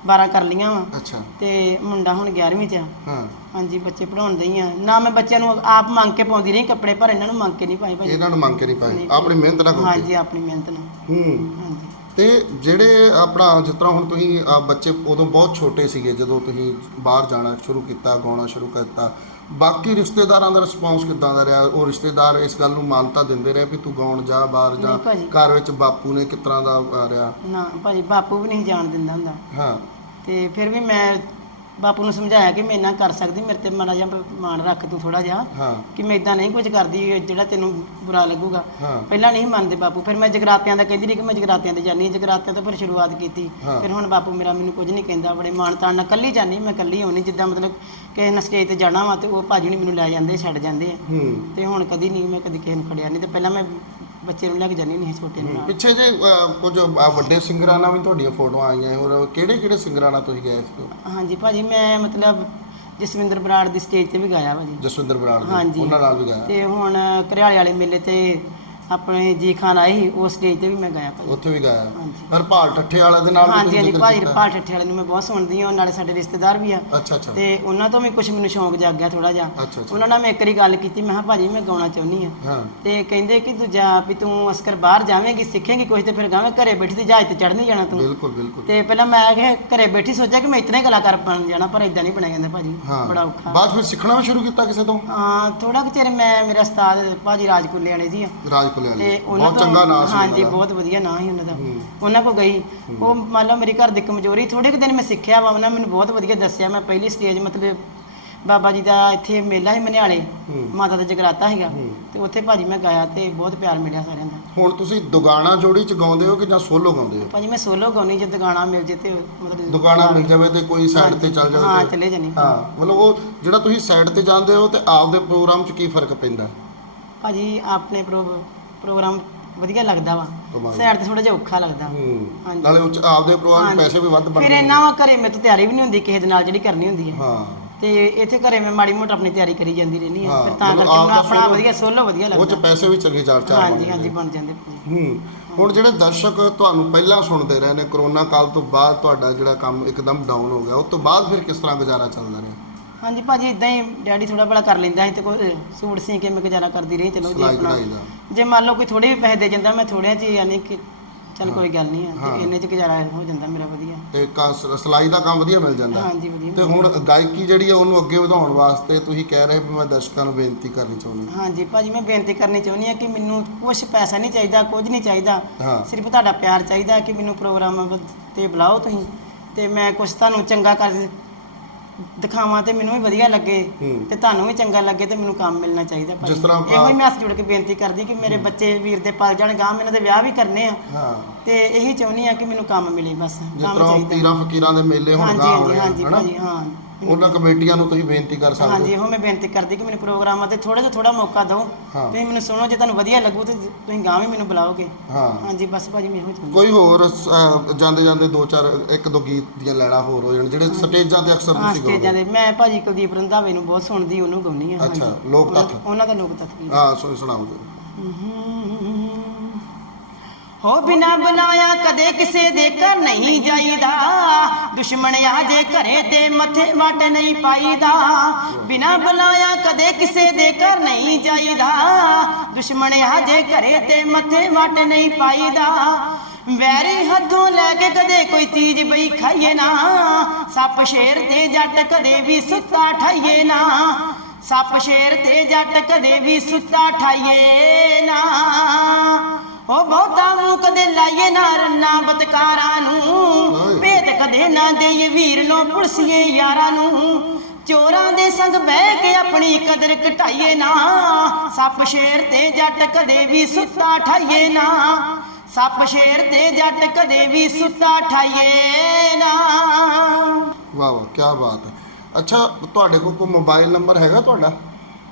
Speaker 1: 12 ਕਰ ਲੀਆਂ ਵਾ।
Speaker 2: ਅੱਛਾ।
Speaker 1: ਤੇ ਮੁੰਡਾ ਹੁਣ 11ਵੀਂ ਚ ਆ।
Speaker 2: ਹਾਂ।
Speaker 1: ਹਾਂਜੀ ਬੱਚੇ ਪੜਾਉਂਦੇ ਹੀ ਆ। ਨਾ ਮੈਂ ਬੱਚਿਆਂ ਨੂੰ ਆਪ ਮੰਗ ਕੇ ਪਾਉਂਦੀ ਰਹੀ ਕੱਪੜੇ ਪਰ ਇਹਨਾਂ ਨੂੰ ਮੰਗ ਕੇ ਨਹੀਂ ਪਾਈ ਭਾਜੀ।
Speaker 2: ਇਹਨਾਂ ਨੂੰ ਮੰਗ ਕੇ ਨਹੀਂ ਪਾਏ।
Speaker 1: ਨਹੀਂ।
Speaker 2: ਆਪਣੀ ਮਿਹਨਤ ਨਾਲ ਕਰਦੇ।
Speaker 1: ਹਾਂਜੀ ਆਪਣੀ ਮਿਹਨਤ ਨਾਲ।
Speaker 2: ਹੂੰ।
Speaker 1: ਹਾਂਜੀ।
Speaker 2: ਤੇ ਜਿਹੜੇ ਆਪਣਾ ਜਿਸ ਤਰ੍ਹਾਂ ਹੁਣ ਤੁਸੀਂ ਅ, ਬੱਚੇ ਉਦੋਂ ਬਹੁਤ ਛੋਟੇ ਸੀਗੇ ਜਦੋਂ ਤੁਸੀਂ ਬਾਹਰ ਜਾਣਾ ਸ਼ੁਰੂ ਕੀਤਾ ਗਾਉਣਾ ਸ਼ੁਰੂ ਕਰਤਾ। ਬਾਕੀ ਰਿਸ਼ਤੇਦਾਰਾਂ ਦਾ ਰਿਸਪੌਂਸ ਕਿੱਦਾਂ ਦਾ ਰਿਹਾ? ਉਹ ਰਿਸ਼ਤੇਦਾਰ ਇਸ ਗੱਲ ਨੂੰ ਮਾਨਤਾ ਦਿੰਦੇ ਰਹੇ ਵੀ ਤੂੰ ਗਾਉਣ ਜਾ ਬਾਹਰ ਜਾ।
Speaker 1: ਨਹੀਂ ਭਾਜੀ।
Speaker 2: ਘਰ ਵਿੱਚ ਬਾਪੂ ਨੇ ਕਿਸ ਤਰ੍ਹਾਂ ਦਾ ਅ, ਰਿਹਾ?
Speaker 1: ਨਾ ਭਾਜੀ ਬਾਪੂ ਵੀ ਨਹੀਂ ਜਾਣ ਦਿੰਦਾ ਹੁੰਦਾ।
Speaker 2: ਹਾਂ।
Speaker 1: ਤੇ ਫਿਰ ਵੀ ਮੈਂ ਬਾਪੂ ਨੂੰ ਸਮਝਾਇਆ ਕਿ ਮੈਂ ਇੰਨਾ ਕਰ ਸਕਦੀ ਮੇਰੇ ਤੇ ਮਾੜਾ ਜਿਹਾ ਮਾਣ ਰੱਖ ਤੂੰ ਥੋੜਾ ਜਿਹਾ
Speaker 2: ਹਾਂ।
Speaker 1: ਕਿ ਮੈਂ ਇਦਾਂ ਨਹੀਂ ਕੁਝ ਕਰਦੀ ਜਿਹੜਾ ਤੈਨੂੰ ਬੁਰਾ ਲੱਗੂਗਾ।
Speaker 2: ਹਾਂ।
Speaker 1: ਪਹਿਲਾਂ ਨਹੀਂ ਮੰਨਦੇ ਬਾਪੂ ਫਿਰ ਮੈਂ ਜਗਰਾਤਿਆਂ ਦਾ ਕਹਿੰਦੀ ਰਹੀ ਕਿ ਮੈਂ ਜਗਰਾਤਿਆਂ ਤੇ ਜਾਨੀ ਹਾਂ। ਜਗਰਾਤਿਆਂ ਤੋਂ ਫਿਰ ਸ਼ੁਰੂਆਤ ਕੀਤੀ।
Speaker 2: ਹਾਂ।
Speaker 1: ਫਿਰ ਹੁਣ ਬਾਪੂ ਮੇਰਾ ਮੈਨੂੰ ਕੁਝ ਨਹੀਂ ਕਹਿੰਦਾ ਬੜੇ ਮਾਣ ਤਾਣ ਨਾਲ ਕੱਲੀ ਜਾਨੀ ਮੈਂ ਕੱਲੀ ਆਉਣੀ ਜਿੱਦਾਂ ਮਤਲਬ ਕਿਸੇ ਨਾਲ ਸਟੇਜ ਤੇ ਜਾਣਾ ਵਾ ਤੇ ਉਹ ਭਾਜੀ ਨਹੀਂ ਮੈਨੂੰ ਲੈ ਜਾਂਦੇ ਛੱਡ ਜਾਂਦੇ ਆ।
Speaker 2: ਹੂੰ।
Speaker 1: ਤੇ ਹੁਣ ਕਦੀ ਨਹੀਂ ਮੈਂ ਕਦੀ ਕਿਸੇ ਨੂੰ ਖੜਿਆ ਨਹੀਂ। ਤੇ ਪਹਿਲਾਂ ਮੈਂ ਬੱਚੇ ਨੂੰ ਲੈ ਕੇ ਜਾਨੀ ਨਹੀਂ ਛੋਟੇ ਨੂੰ ਨਾਲ
Speaker 2: ਪਿੱਛੇ ਜੇ ਅ, ਕੁਝ ਅ, ਵੱਡੇ ਸਿੰਗਰਾਂ ਨਾਲ ਵੀ ਤੁਹਾਡੀਆਂ ਫੋਟੋਆਂ ਆਈਆਂ ਹੋਰ ਕਿਹੜੇ ਕਿਹੜੇ ਸਿੰਗਰਾਂ ਨਾਲ ਤੁਸੀਂ ਗਏ ਸੀ?
Speaker 1: ਹਾਂਜੀ ਭਾਜੀ ਮੈਂ ਮਤਲਬ ਜਸਵਿੰਦਰ ਬਰਾੜ ਦੀ ਸਟੇਜ ਤੇ ਵੀ ਗਾਇਆ ਭਾਜੀ
Speaker 2: ਜਸਵਿੰਦਰ ਬਰਾੜ ਦੇ
Speaker 1: ਹਾਂਜੀ।
Speaker 2: ਉਹਨਾਂ ਨਾਲ ਵੀ ਗਾਇਆ।
Speaker 1: ਤੇ ਹੁਣ ਘਰਿਆਲੇ ਵਾਲੇ ਮੇਲੇ ਤੇ ਆਪਣੇ ਜੀ ਖਾਨ ਆਏ ਸੀ ਉਹ ਸਟੇਜ ਤੇ ਵੀ ਮੈਂ ਗਾਇਆ ਭਾਜੀ।
Speaker 2: ਉੱਥੇ ਵੀ ਗਾਇਆ।
Speaker 1: ਹਾਂਜੀ।
Speaker 2: ਹਰਪਾਲ ਠੱਠੇ ਵਾਲੇ ਦੇ ਨਾਲ ਵੀ
Speaker 1: ਹਾਂਜੀ
Speaker 2: ਤੁਸੀਂ
Speaker 1: ਹਾਂਜੀ
Speaker 2: ਜ਼ਿਕਰ
Speaker 1: ਭਾਜੀ
Speaker 2: ਕੀਤਾ?
Speaker 1: ਰਪਾਲ ਠੱਠੇ ਵਾਲੇ ਨੂੰ ਮੈਂ ਬਹੁਤ ਸੁਣਦੀ ਹਾਂ ਨਾਲੇ ਸਾਡੇ ਰਿਸ਼ਤੇਦਾਰ ਵੀ ਆ।
Speaker 2: ਅੱਛਾ ਅੱਛਾ।
Speaker 1: ਤੇ ਉਹਨਾਂ ਤੋਂ ਵੀ ਕੁਝ ਮੈਨੂੰ ਸ਼ੌਂਕ ਜਾਗ ਗਿਆ ਥੋੜਾ ਜਿਹਾ।
Speaker 2: ਅੱਛਾ ਅੱਛਾ।
Speaker 1: ਉਹਨਾਂ ਨਾਲ ਮੈਂ ਇੱਕ ਵਾਰੀ ਗੱਲ ਕੀਤੀ ਮੈਂ ਕਿਹਾ ਭਾਜੀ ਮੈਂ ਗਾਉਣਾ ਚਾਹੁੰਦੀ ਆ
Speaker 2: ਹਾਂ।
Speaker 1: ਤੇ ਕਹਿੰਦੇ ਕਿ ਤੂੰ ਜਾ ਵੀ ਤੂੰ ਅਸਕਰ ਬਾਹਰ ਜਾਵੇਂਗੀ ਸਿੱਖੇਂਗੀ ਕੁਝ ਤੇ ਫਿਰ ਗਾਵੇਂ ਘਰੇ ਬੈਠੀ ਤੇ ਜਹਾਜ਼ ਤੇ ਚੜ੍ਹ ਨਹੀਂ ਜਾਣਾ ਤੂੰ।
Speaker 2: ਬਿਲਕੁਲ ਬਿਲਕੁਲ।
Speaker 1: ਤੇ ਪਹਿਲਾਂ ਮੈਂ ਕਿਹਾ ਘਰੇ ਬੈਠੀ ਸੋਚਿਆ ਕਿ ਮੈਂ ਇਤਨੇ ਹੀ ਕਲਾਕਾਰ ਬਣ ਜਾਣਾ ਪਰ ਇਦਾਂ ਨਹੀਂ ਬਣਿਆ ਜਾਂਦਾ ਭਾਜੀ
Speaker 2: ਹਾਂ।
Speaker 1: ਬੜਾ ਔਖਾ।
Speaker 2: ਬਾਅਦ ਫਿਰ ਸਿੱਖਣਾ ਵੀ ਸ਼ੁਰੂ ਕੀਤਾ ਕਿਸੇ ਤੋਂ?
Speaker 1: ਹਾਂ ਥੋੜਾ ਕੁ ਚਿਰ ਮੈਂ ਮੇਰਾ ਉਸਤਾਦ ਭਾਜੀ ਰਾਜਕੁੱਲੇ ਵਾਲੇ ਜੀ ਆ।
Speaker 2: ਰਾਜ ਵਾਲੇ
Speaker 1: ਤੇ ਉਹਨਾਂ
Speaker 2: ਬਹੁਤ
Speaker 1: ਤੋਂ
Speaker 2: ਚੰਗਾ ਨਾਮ ਸੀ
Speaker 1: ਹਾਂਜੀ
Speaker 2: ਉਹਨਾਂ ਦਾ।
Speaker 1: ਬਹੁਤ ਵਧੀਆ ਨਾਂ ਸੀ ਉਹਨਾਂ ਦਾ। ਉਹਨਾਂ ਕੋ ਗਈ। ਉਹ ਮੰਨ ਲਓ ਮੇਰੀ ਘਰ ਦੀ ਕਮਜ਼ੋਰੀ ਥੋੜੇ ਕੁ ਦਿਨ ਮੈਂ ਸਿੱਖਿਆ ਵਾ ਉਹਨਾਂ ਮੈਨੂੰ ਬਹੁਤ ਵਧੀਆ ਦੱਸਿਆ। ਮੈਂ ਪਹਿਲੀ ਸਟੇਜ ਮਤਲਬ ਬਾਬਾ ਜੀ ਦਾ ਇੱਥੇ ਮੇਲਾ ਸੀ ਮਨਿਆਲੇ। ਮਾਤਾ ਦਾ ਜਗਰਾਤਾ ਸੀਗਾ। ਤੇ ਉੱਥੇ ਭਾਜੀ ਮੈਂ ਗਾਇਆ ਤੇ ਬਹੁਤ ਪਿਆਰ ਮਿਲਿਆ ਸਾਰਿਆਂ ਦਾ।
Speaker 2: ਹੁਣ ਤੁਸੀਂ ਦੁਗਾਣਾ ਜੋੜੀ ਚ ਗਾਉਂਦੇ ਹੋ ਕਿ ਜਾਂ ਸੋਲੋ ਗਾਉਂਦੇ ਹੋ?
Speaker 1: ਭਾਜੀ ਮੈਂ ਸੋਲੋ ਗਾਉਣੀ ਜਦ ਗਾਣਾ ਮਿਲ ਜੇ ਤੇ ਮਤਲਬ
Speaker 2: ਦੁਗਾਣਾ ਮਿਲ ਜਾਵੇ ਤੇ ਕੋਈ ਸਾਈਡ ਤੇ ਚੱਲ ਜਾਵੇ
Speaker 1: ਹਾਂ
Speaker 2: ਤੇ-
Speaker 1: ਚਲੇ ਜਾਣੀ
Speaker 2: ਹਾਂ ਮਤਲਬ ਉਹ ਜਿਹੜਾ ਤੁਸੀਂ ਸਾਈਡ ਤੇ ਜਾਂਦੇ ਹੋ ਤੇ ਆਪਦੇ ਪ੍ਰੋਗਰਾਮ ਚ ਕੀ ਫ਼ਰਕ ਪੈਂਦਾ?
Speaker 1: ਭਾਜੀ ਆਪਣੇ ਪ੍ਰੋ- ਪ੍ਰੋਗਰਾਮ ਵਧੀਆ ਲੱਗਦਾ ਵਾ।
Speaker 2: ਕਮਾਲ।
Speaker 1: ਸਾਈਡ ਤੇ ਥੋੜਾ ਜਿਹਾ ਔਖਾ ਲੱਗਦਾ।
Speaker 2: ਹੂੰ।
Speaker 1: ਹਾਂਜੀ।
Speaker 2: ਨਾਲੇ ਉਹ 'ਚ ਆਪਦੇ ਪ੍ਰੋਗਰਾਮ ਚ
Speaker 1: ਹਾਂਜੀ।
Speaker 2: ਪੈਸੇ ਵੀ ਵੱਧ
Speaker 1: ਫਿਰ
Speaker 2: ਬਣਦੇ
Speaker 1: ਇਹਨਾਂ ਵਾ ਘਰੇ ਮੇਰੇ ਤੋਂ ਤਿਆਰੀ ਵੀ ਨਹੀਂ ਹੁੰਦੀ ਕਿਸੇ ਦੇ ਨਾਲ ਜਿਹੜੀ ਕਰਨੀ ਹੁੰਦੀ ਹੈ।
Speaker 2: ਹਾਂ।
Speaker 1: ਤੇ ਇੱਥੇ ਘਰੇ ਮੈਂ ਮਾੜੀ ਮੋਟ ਆਪਣੀ ਤਿਆਰੀ ਕਰੀ ਜਾਂਦੀ ਰਹਿੰਦੀ ਹਾਂ।
Speaker 2: ਹਾਂ,
Speaker 1: ਫਿਰ ਤਾਂ
Speaker 2: ਮਤਲਬ
Speaker 1: ਕਰਕੇ ਆਪਣਾ
Speaker 2: solo-
Speaker 1: ਵਧੀਆ ਸੋਲੋ ਵਧੀਆ
Speaker 2: ਉਹ ਚ
Speaker 1: ਲੱਗਦਾ
Speaker 2: ਪੈਸੇ ਵੀ ਚੰਗੇ ਚਾਰ ਚਾਰ
Speaker 1: ਹਾਂਜੀ ਹਾਂਜੀ
Speaker 2: ਨੇ।
Speaker 1: ਬਣ ਜਾਂਦੇ
Speaker 2: ਹੂੰ। ਹੁਣ ਜਿਹੜੇ ਦਰਸ਼ਕ ਤੁਹਾਨੂੰ ਪਹਿਲਾਂ ਸੁਣਦੇ ਰਹੇ ਨੇ ਕਰੋਨਾ ਕਾਲ ਤੋਂ ਬਾਅਦ ਤੁਹਾਡਾ ਜਿਹੜਾ ਕੰਮ ਇੱਕਦਮ ਡਾਊਨ ਹੋ ਗਿਆ ਉਸ ਤੋਂ ਬਾਅਦ ਫਿਰ ਕਿਸ ਤਰ੍ਹਾਂ ਗੁਜ਼ਾਰਾ ਚੱਲਦਾ ਰਿਹਾ?
Speaker 1: ਹਾਂਜੀ ਭਾਜੀ ਇਦਾਂ ਹੀ ਡੈਡੀ ਥੋੜਾ ਬੜਾ ਕਰ ਲੈਂਦਾ ਸੀ ਤੇ ਕੋਈ ਸੂਟ ਸੀ ਕੇ ਮੈਂ ਗੁਜ਼ਾਰਾ ਕਰਦੀ ਰਹੀ ਚਲੋ ਜੀ
Speaker 2: ਸਿਲਾਈ
Speaker 1: ਆਪਣਾ।
Speaker 2: ਕਢਾਈ ਦਾ।
Speaker 1: ਜੇ ਮੰਨ ਲਓ ਕੋਈ ਥੋੜੇ ਵੀ ਪੈਸੇ ਦੇ ਜਾਂਦਾ ਮੈਂ ਥੋੜਿਆਂ 'ਚ ਹੀ ਯਾਨੀ ਕਿ ਚਲ ਕੋਈ ਗੱਲ ਨਹੀਂ।
Speaker 2: ਹੈ
Speaker 1: ਤੇ ਇੰਨੇ 'ਚ ਗੁਜ਼ਾਰਾ ਹੋ ਜਾਂਦਾ ਮੇਰਾ ਵਧੀਆ।
Speaker 2: ਤੇ ਕ- ਸ- ਸਿਲਾਈ ਦਾ ਕੰਮ ਵਧੀਆ ਮਿਲ ਜਾਂਦਾ।
Speaker 1: ਹਾਂਜੀ ਵਧੀਆ
Speaker 2: ਤੇ ਹੁਣ ਗਾਇਕੀ ਜਿਹੜੀ ਆ ਉਹਨੂੰ ਅੱਗੇ ਵਧਾਉਣ ਵਾਸਤੇ ਤੁਸੀਂ ਕਹਿ ਰਹੇ ਵੀ ਮੈਂ ਦਰਸ਼ਕਾਂ ਨੂੰ ਬੇਨਤੀ ਕਰਨੀ ਚਾਹੁੰਦੀ
Speaker 1: ਹਾਂਜੀ ਭਾਜੀ ਮੈਂ ਬੇਨਤੀ ਕਰਨੀ ਚਾਹੁੰਦੀ ਹਾਂ ਕਿ ਮੈਨੂੰ ਕੁਝ ਪੈਸਾ ਨਹੀਂ ਚਾਹੀਦਾ ਕੁਝ ਨਹੀਂ ਚਾਹੀਦਾ।
Speaker 2: ਹਾਂ।
Speaker 1: ਸਿਰਫ ਤੁਹਾਡਾ ਪਿਆਰ ਚਾਹੀਦਾ ਕਿ ਮੈਨੂੰ ਪ੍ਰੋਗਰਾਮ ਤੇ ਬੁਲਾਓ ਤੁਸੀਂ ਤੇ ਮੈਂ ਕੁਝ ਤੁਹਾਨੂੰ ਚੰਗਾ ਕਰ ਦਿਖਾਵਾਂ ਤੇ ਮੈਨੂੰ ਵੀ ਵਧੀਆ ਲੱਗੇ
Speaker 2: ਹੂੰ।
Speaker 1: ਤੇ ਤੁਹਾਨੂੰ ਵੀ ਚੰਗਾ ਲੱਗੇ ਤੇ ਮੈਨੂੰ ਕੰਮ ਮਿਲਣਾ ਚਾਹੀਦਾ ਭਾਜੀ।
Speaker 2: ਜਿਸ ਤਰ੍ਹਾਂ
Speaker 1: ਇਹੋ ਹੀ ਮੈਂ ਹੱਥ ਜੋੜ ਕੇ ਬੇਨਤੀ ਕਰਦੀ ਕਿ ਮੇਰੇ ਬੱਚੇ ਵੀਰ ਦੇ ਪਲ ਜਾਣ ਗਾਂ ਇਹਨਾਂ ਦੇ ਵਿਆਹ ਵੀ ਕਰਨੇ ਆ।
Speaker 2: ਹਾਂ।
Speaker 1: ਤੇ ਇਹੀ ਚਾਹੁੰਦੀ ਆ ਕਿ ਮੈਨੂੰ ਕੰਮ ਮਿਲੇ ਬਸ
Speaker 2: ਜਿਸ
Speaker 1: ਕੰਮ
Speaker 2: ਤਰ੍ਹਾਂ
Speaker 1: ਚਾਹੀਦਾ।
Speaker 2: ਪੀਰਾਂ ਫਕੀਰਾਂ ਦੇ ਮੇਲੇ ਹੁਣ
Speaker 1: ਹਾਂਜੀ ਹਾਂਜੀ
Speaker 2: ਹੋਣੇ
Speaker 1: ਹਾਂਜੀ
Speaker 2: ਹਨਾ?
Speaker 1: ਭਾਜੀ ਹਾਂ।
Speaker 2: ਉਹਨਾਂ ਕਮੇਟੀਆਂ ਨੂੰ ਤੁਸੀਂ ਬੇਨਤੀ ਕਰ ਸਕਦੇ
Speaker 1: ਹਾਂਜੀ
Speaker 2: ਹੋ।
Speaker 1: ਇਹੋ ਮੈਂ ਬੇਨਤੀ ਕਰਦੀ ਕਿ ਮੈਨੂੰ ਪ੍ਰੋਗਰਾਮਾਂ ਤੇ ਥੋੜਾ ਜਿਹਾ ਥੋੜਾ ਮੌਕਾ ਦਿਓ।
Speaker 2: ਹਾਂ।
Speaker 1: ਤੁਸੀਂ ਮੈਨੂੰ ਸੁਣੋ ਜੇ ਤੁਹਾਨੂੰ ਵਧੀਆ ਲੱਗੂ ਤੇ ਤੁਸੀਂ ਗਾਂ ਵੀ ਮੈਨੂੰ ਬੁਲਾਓਗੇ।
Speaker 2: ਹਾਂ।
Speaker 1: ਹਾਂਜੀ ਬਸ ਭਾਜੀ ਮੈਂ ਇਹੋ ਚਾਹੁੰਦੀ
Speaker 2: ਕੋਈ ਹੋਰ ਜਾਂਦੇ ਜਾਂਦੇ ਦੋ ਚਾਰ ਇੱਕ ਦੋ ਗੀਤ ਦੀਆਂ ਲੈਣਾ ਹੋਰ ਹੋ ਜਾਣ ਜਿਹੜੇ ਸਟੇਜਾਂ ਤੇ ਅਕਸਰ
Speaker 1: ਹਾਂ
Speaker 2: ਤੁਸੀਂ
Speaker 1: ਸਟੇਜਾਂ
Speaker 2: ਗਾਉਂਦੇ
Speaker 1: ਦੇ ਮੈਂ ਭਾਜੀ ਕੁਲਦੀਪ ਰੰਧਾਵੇ ਨੂੰ ਬਹੁਤ ਸੁਣਦੀ ਉਹਨੂੰ ਗਾਉਣੀ ਆ
Speaker 2: ਅੱਛਾ। ਲੋਕ ਤੱਤ।
Speaker 1: ਉਹਨਾਂ- ਦਾ ਲੋਕ ਤੱਤ
Speaker 2: ਹਾਂ? ਸੁਣ ਸੁਣਾਓ ਜੀ
Speaker 1: ਹੋ ਬਿਨਾ ਬੁਲਾਇਆ ਕਦੇ ਕਿਸੇ ਦੇ ਘਰ ਨਹੀਂ ਜਾਈਦਾ ਦੁਸ਼ਮਣ ਆ ਜੇ ਘਰੇ ਤੇ ਮੱਥੇ ਵੱਟ ਨਹੀਂ ਪਾਈਦਾ ਬਿਨਾ ਬੁਲਾਇਆ ਕਦੇ ਕਿਸੇ ਦੇ ਘਰ ਨਹੀਂ ਜਾਈਦਾ ਦੁਸ਼ਮਣ ਆ ਜੇ ਘਰੇ ਤੇ ਮੱਥੇ ਵੱਟ ਨਹੀਂ ਪਾਈਦਾ ਵੈਰੀ ਹੱਥੋਂ ਲੈ ਕੇ ਕਦੇ ਕੋਈ ਚੀਜ਼ ਬਈ ਖਾਈਏ ਨਾ ਸੱਪ ਸ਼ੇਰ ਤੇ ਜੱਟ ਕਦੇ ਵੀ ਸੁੱਤਾ ਠਾਈਏ ਨਾ ਸੱਪ ਸ਼ੇਰ ਤੇ ਜੱਟ ਕਦੇ ਵੀ ਸੁੱਤਾ ਠਾਈਏ ਨਾ ਉਹ ਬਹੁਤਾ ਮੂੰਹ ਕਦੇ ਲਾਈਏ ਨਾ ਰੰਨਾ ਬਤਕਾਰਾਂ ਨੂੰ। ਭੇਦ ਕਦੇ ਨਾ ਦੇਈਏ ਵੀਰ ਨੂੰ ਪੁਲਸੀਏ ਯਾਰਾਂ ਨੂੰ। ਚੋਰਾਂ ਦੇ ਸੰਗ ਬਹਿ ਕੇ ਆਪਣੀ ਕਦਰ ਘਟਾਈਏ ਨਾ। ਸੱਪ ਸ਼ੇਰ ਤੇ ਜੱਟ ਕਦੇ ਵੀ ਸੁੱਤਾ ਠਾਈਏ ਨਾ। ਸੱਪ ਸ਼ੇਰ ਤੇ ਜੱਟ ਕਦੇ ਵੀ ਸੁੱਤਾ ਠਾਈਏ ਨਾ।
Speaker 2: ਵਾਹ ਵਾਹ ਕੀ ਬਾਤ ਹੈ। ਅੱਛਾ ਤੁਹਾਡੇ ਕੋਲ ਕੋਈ ਮੋਬਾਈਲ ਨੰਬਰ ਹੈਗਾ ਤੁਹਾਡਾ?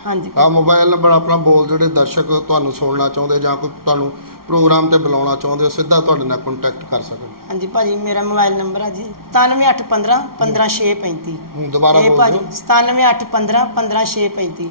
Speaker 1: ਹਾਂਜੀ।
Speaker 2: ਆ ਮੋਬਾਈਲ ਨੰਬਰ ਆਪਣਾ ਬੋਲ ਜਿਹੜੇ ਦਰਸ਼ਕ ਤੁਹਾਨੂੰ ਸੁਣਨਾ ਚਾਹੁੰਦੇ ਜਾਂ ਕੋਈ ਤੁਹਾਨੂੰ ਪ੍ਰੋਗਰਾਮ ਤੇ ਬੁਲਾਉਣਾ ਚਾਹੁੰਦੇ ਹੋ ਸਿੱਧਾ ਤੁਹਾਡੇ ਨਾਲ ਕੰਟੈਕਟ ਕਰ ਸਕਣ
Speaker 1: ਹਾਂਜੀ ਭਾਜੀ ਮੇਰਾ ਮੋਬਾਈਲ ਨੰਬਰ ਹੈ ਜੀ 97815 15635
Speaker 2: ਹੁਣ ਦੁਬਾਰਾ
Speaker 1: ਇਹ
Speaker 2: ਬੋਲ
Speaker 1: ਭਾਜੀ
Speaker 2: ਦਿਓ।
Speaker 1: 97815 15635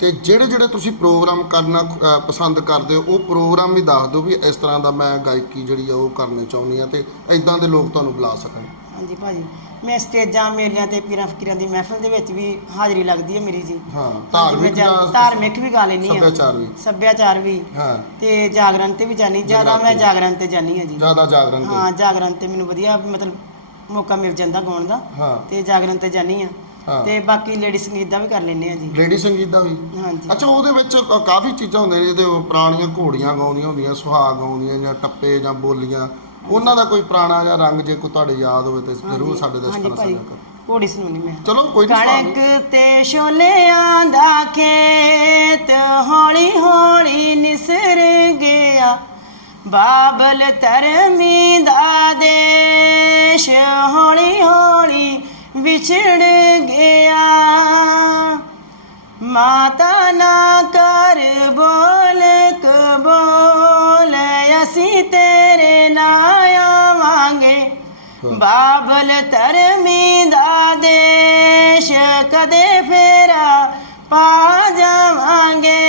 Speaker 2: ਤੇ ਜਿਹੜੇ ਜਿਹੜੇ ਤੁਸੀਂ ਪ੍ਰੋਗਰਾਮ ਕਰਨਾ ਅ, ਪਸੰਦ ਕਰਦੇ ਹੋ ਉਹ ਪ੍ਰੋਗਰਾਮ ਵੀ ਦੱਸ ਦਿਓ ਵੀ ਇਸ ਤਰ੍ਹਾਂ ਦਾ ਮੈਂ ਗਾਇਕੀ ਜਿਹੜੀ ਆ ਉਹ ਕਰਨੀ ਚਾਹੁੰਦੀ ਆ ਤੇ ਇਦਾਂ ਦੇ ਲੋਕ ਤੁਹਾਨੂੰ ਬੁਲਾ ਸਕਣ।
Speaker 1: ਹਾਂਜੀ ਭਾਜੀ। ਮੈਂ ਸਟੇਜਾਂ ਮੇਲਿਆਂ ਤੇ ਪੀਰਾਂ ਫਕੀਰਾਂ ਦੀ ਮਹਿਫਲ ਦੇ ਵਿੱਚ ਵੀ ਹਾਜ਼ਰੀ ਲੱਗਦੀ ਹੈ ਮੇਰੀ ਜੀ।
Speaker 2: ਹਾਂ ਧਾਰਮਿਕ
Speaker 1: ਜਾ-
Speaker 2: ਜਾਂ
Speaker 1: ਧਾਰਮਿਕ ਵੀ ਗਾ ਲੈਂਦੀ ਹਾਂ
Speaker 2: ਸੱਭਿਆਚਾਰ ਵੀ।
Speaker 1: ਸੱਭਿਆਚਾਰ ਵੀ।
Speaker 2: ਹਾਂ।
Speaker 1: ਤੇ ਜਾਗਰਣ ਤੇ ਵੀ ਜਾਨੀ ਜ਼ਿਆਦਾ ਮੈਂ। ਜਾਗਰਣ ਤੇ। ਜਾਨੀ ਹਾਂ ਜੀ।
Speaker 2: ਜ਼ਿਆਦਾ ਜਾਗਰਣ ਤੇ।
Speaker 1: ਹਾਂ ਜਾਗਰਣ ਤੇ ਮੈਨੂੰ ਵਧੀਆ ਮਤਲਬ ਮੌਕਾ ਮਿਲ ਜਾਂਦਾ ਗਾਉਣ ਦਾ।
Speaker 2: ਹਾਂ।
Speaker 1: ਤੇ ਜਾਗਰਣ ਤੇ ਜਾਨੀ ਆ।
Speaker 2: ਹਾਂ।
Speaker 1: ਤੇ ਬਾਕੀ ਲੇਡੀ ਸੰਗੀਤ ਦਾ ਵੀ ਕਰ ਲੈਂਦੇ ਆ ਜੀ।
Speaker 2: ਲੇਡੀ ਸੰਗੀਤ ਦਾ ਵੀ?
Speaker 1: ਹਾਂਜੀ।
Speaker 2: ਅੱਛਾ ਉਹਦੇ ਵਿੱਚ ਕ- ਕਾਫੀ ਚੀਜ਼ਾਂ ਹੁੰਦੀਆਂ ਨੇ ਜਿਹਦੇ ਉਹ ਪੁਰਾਣੀਆਂ ਘੋੜੀਆਂ ਗਾਉਂਦੀਆਂ ਹੁੰਦੀਆਂ ਸੁਹਾਗ ਗਾਉਂਦੀਆਂ ਜਾਂ ਟੱਪੇ ਜਾਂ ਬੋਲੀਆਂ। ਉਹਨਾਂ ਦਾ ਕੋਈ ਪੁਰਾਣਾ ਜਾਂ ਰੰਗ ਜੇ ਕੋਈ ਤੁਹਾਡੇ ਯਾਦ ਹੋਵੇ ਤੇ ਜ਼ਰੂਰ ਸਾਡੇ ਦਰਸ਼ਕਾਂ ਨਾਲ
Speaker 1: ਭਾਈ।
Speaker 2: ਸਾਂਝਾ ਕਰੋ।
Speaker 1: ਘੋੜੀ ਸੁਣਾਉਣੀ ਮੈਂ।
Speaker 2: ਚਲੋ ਕੋਈ ਨਹੀਂ
Speaker 1: ਕਣਕ
Speaker 2: ਸੁਣਾ
Speaker 1: ਤੇ ਛੋਲਿਆਂ ਦਾ ਖੇਤ ਹੌਲੀ ਹੌਲੀ ਨਿਸਰ ਗਿਆ। ਬਾਬਲ ਧਰਮੀ ਦਾ ਦੇਸ਼ ਹੌਲੀ ਹੌਲੀ ਵਿਛੜ ਗਿਆ। ਮਾਤਾ ਨਾ ਕਰ ਬੋਲ ਕਬੋਲ ਅਸੀਂ ਤੇਰੇ ਨਾਲ ਆਵਾਂਗੇ। ਬਾਬਲ ਧਰਮੀ ਦਾ ਦੇਸ਼ ਕਦੇ ਫੇਰਾ ਪਾ ਜਾਵਾਂਗੇ।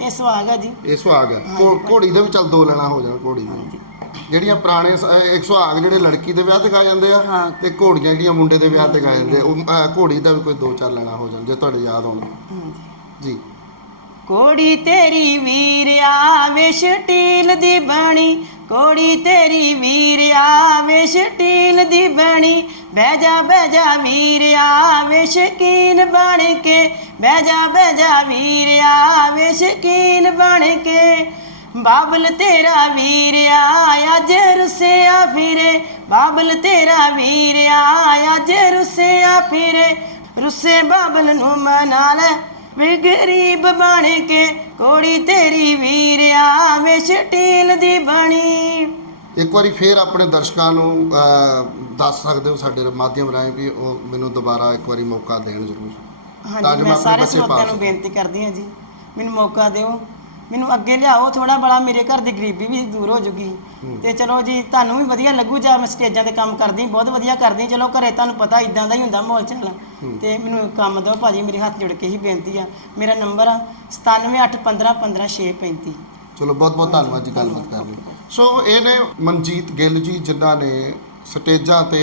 Speaker 1: ਇਹ ਸੁਹਾਗ ਆ ਜੀ।
Speaker 2: ਇਹ ਸੁਹਾਗ ਹੈ ਘੋ- ਘੋੜੀ ਦੇ ਵੀ ਚੱਲ ਦੋ ਲੈਣਾ ਹੋ ਜਾਣ ਘੋੜੀ ਦੇ। ਜਿਹੜੀਆਂ ਪੁਰਾਣੇ ਸ- ਅਹ ਇੱਕ ਸੁਹਾਗ ਜਿਹੜੇ ਲੜਕੀ ਦੇ ਵਿਆਹ ਤੇ ਗਾਏ ਜਾਂਦੇ ਆ
Speaker 1: ਹਾਂ।
Speaker 2: ਤੇ ਘੋੜੀਆਂ ਜਿਹੜੀਆਂ ਮੁੰਡੇ ਦੇ ਵਿਆਹ ਤੇ ਗਾਏ ਜਾਂਦੇ ਆ, ਉਹ ਅਹ, ਘੋੜੀ ਦਾ ਵੀ ਕੋਈ ਦੋ ਚਾਰ ਲੈਣਾ ਹੋ ਜਾਣ ਜੇ ਤੁਹਾਡੇ ਯਾਦ ਹੋਣ। ਜੀ।
Speaker 1: ਕੋੜੀ ਤੇਰੀ ਵੀਰ ਆਵੇ ਸਟੀਲ ਦੀ ਬਣੀ ਕੋੜੀ ਤੇਰੀ ਵੀਰਿਆ ਵੇਸ਼ ਟੀਲ ਦੀ ਬਣੀ। ਬਹਿ ਜਾ ਬਹਿ ਜਾ ਵੀਰਿਆ ਆਵੇ, ਸ਼ਕੀਨ ਬਣ ਕੇ। ਬਹਿ ਜਾ ਬਹਿ ਜਾ ਵੀਰਿਆ ਆਵੇ, ਸ਼ਕੀਨ ਬਣ ਕੇ। ਬਾਬਲ ਤੇਰਾ ਵੀਰਿਆ ਆਇਆ ਜੇ ਰੁੱਸਿਆ ਫਿਰੇ। ਬਾਬਲ ਤੇਰਾ ਵੀਰਿਆ ਆਇਆ ਜੇ ਰੁੱਸਿਆ ਫਿਰੇ। ਰੁੱਸੇ ਬਾਬਲ ਨੂੰ ਮਨਾ ਲੈ, ਵੇ ਗਰੀਬ ਬਣ ਕੇ। ਕੋੜੀ ਤੇਰੀ ਵੀਰ ਆਵੇ ਸਟੀਲ ਦੀ ਬਣੀ।
Speaker 2: ਇੱਕ ਵਾਰੀ ਫੇਰ ਆਪਣੇ ਦਰਸ਼ਕਾਂ ਨੂੰ ਅਹ, ਦੱਸ ਸਕਦੇ ਹੋ ਸਾਡੇ ਮਾਧਿਅਮ ਰਾਹੀਂ ਵੀ ਉਹ ਮੈਨੂੰ ਦੁਬਾਰਾ ਇੱਕ ਵਾਰੀ ਮੌਕਾ ਦੇਣ ਜ਼ਰੂਰ। ਤਾਂ
Speaker 1: ਹਾਂਜੀ
Speaker 2: ਜੋ
Speaker 1: ਮੈਂ
Speaker 2: ਮੈਂ ਆਪਣੇ
Speaker 1: ਸਾਰੇ
Speaker 2: ਬੱਚੇ
Speaker 1: ਸਰੋਤਿਆਂ ਨੂੰ। ਬੇਨਤੀ ਕਰਦੀ ਹਾਂ ਜੀ ਮੈਨੂੰ ਮੌਕਾ ਦਿਓ। ਮੈਨੂੰ ਅੱਗੇ ਲਿਆਓ ਥੋੜਾ ਬੜਾ ਮੇਰੇ ਘਰ ਦੀ ਗਰੀਬੀ ਵੀ ਦੂਰ ਹੋ ਜੂਗੀ। ਤੇ ਚਲੋ ਜੀ ਤੁਹਾਨੂੰ ਵੀ ਵਧੀਆ ਲੱਗੂ ਜਾਂ ਮੈਂ ਸਟੇਜਾਂ ਤੇ ਕੰਮ ਕਰਦੀ ਬਹੁਤ ਵਧੀਆ ਕਰਦੀ। ਚਲੋ ਘਰੇ ਤੁਹਾਨੂੰ ਪਤਾ ਇਦਾਂ ਦਾ ਹੀ ਹੁੰਦਾ ਮਾਹੌਲ ਚਾਲ। ਤੇ ਮੈਨੂੰ ਕੰਮ ਦਿਓ ਭਾਜੀ ਮੇਰੇ ਹੱਥ ਜੁੜ ਕੇ ਹੀ ਬੇਨਤੀ ਆ। ਮੇਰਾ ਨੰਬਰ ਆ 9781515635
Speaker 2: ਚਲੋ ਬਹੁਤ ਬਹੁਤ ਧੰਨਵਾਦ ਜੀ ਗੱਲਬਾਤ ਕਰਨ ਲਈ। ਸੋ ਇਹ ਨੇ ਮਨਜੀਤ ਗਿੱਲ ਜੀ ਜਿਨ੍ਹਾਂ ਨੇ ਸਟੇਜਾਂ ਤੇ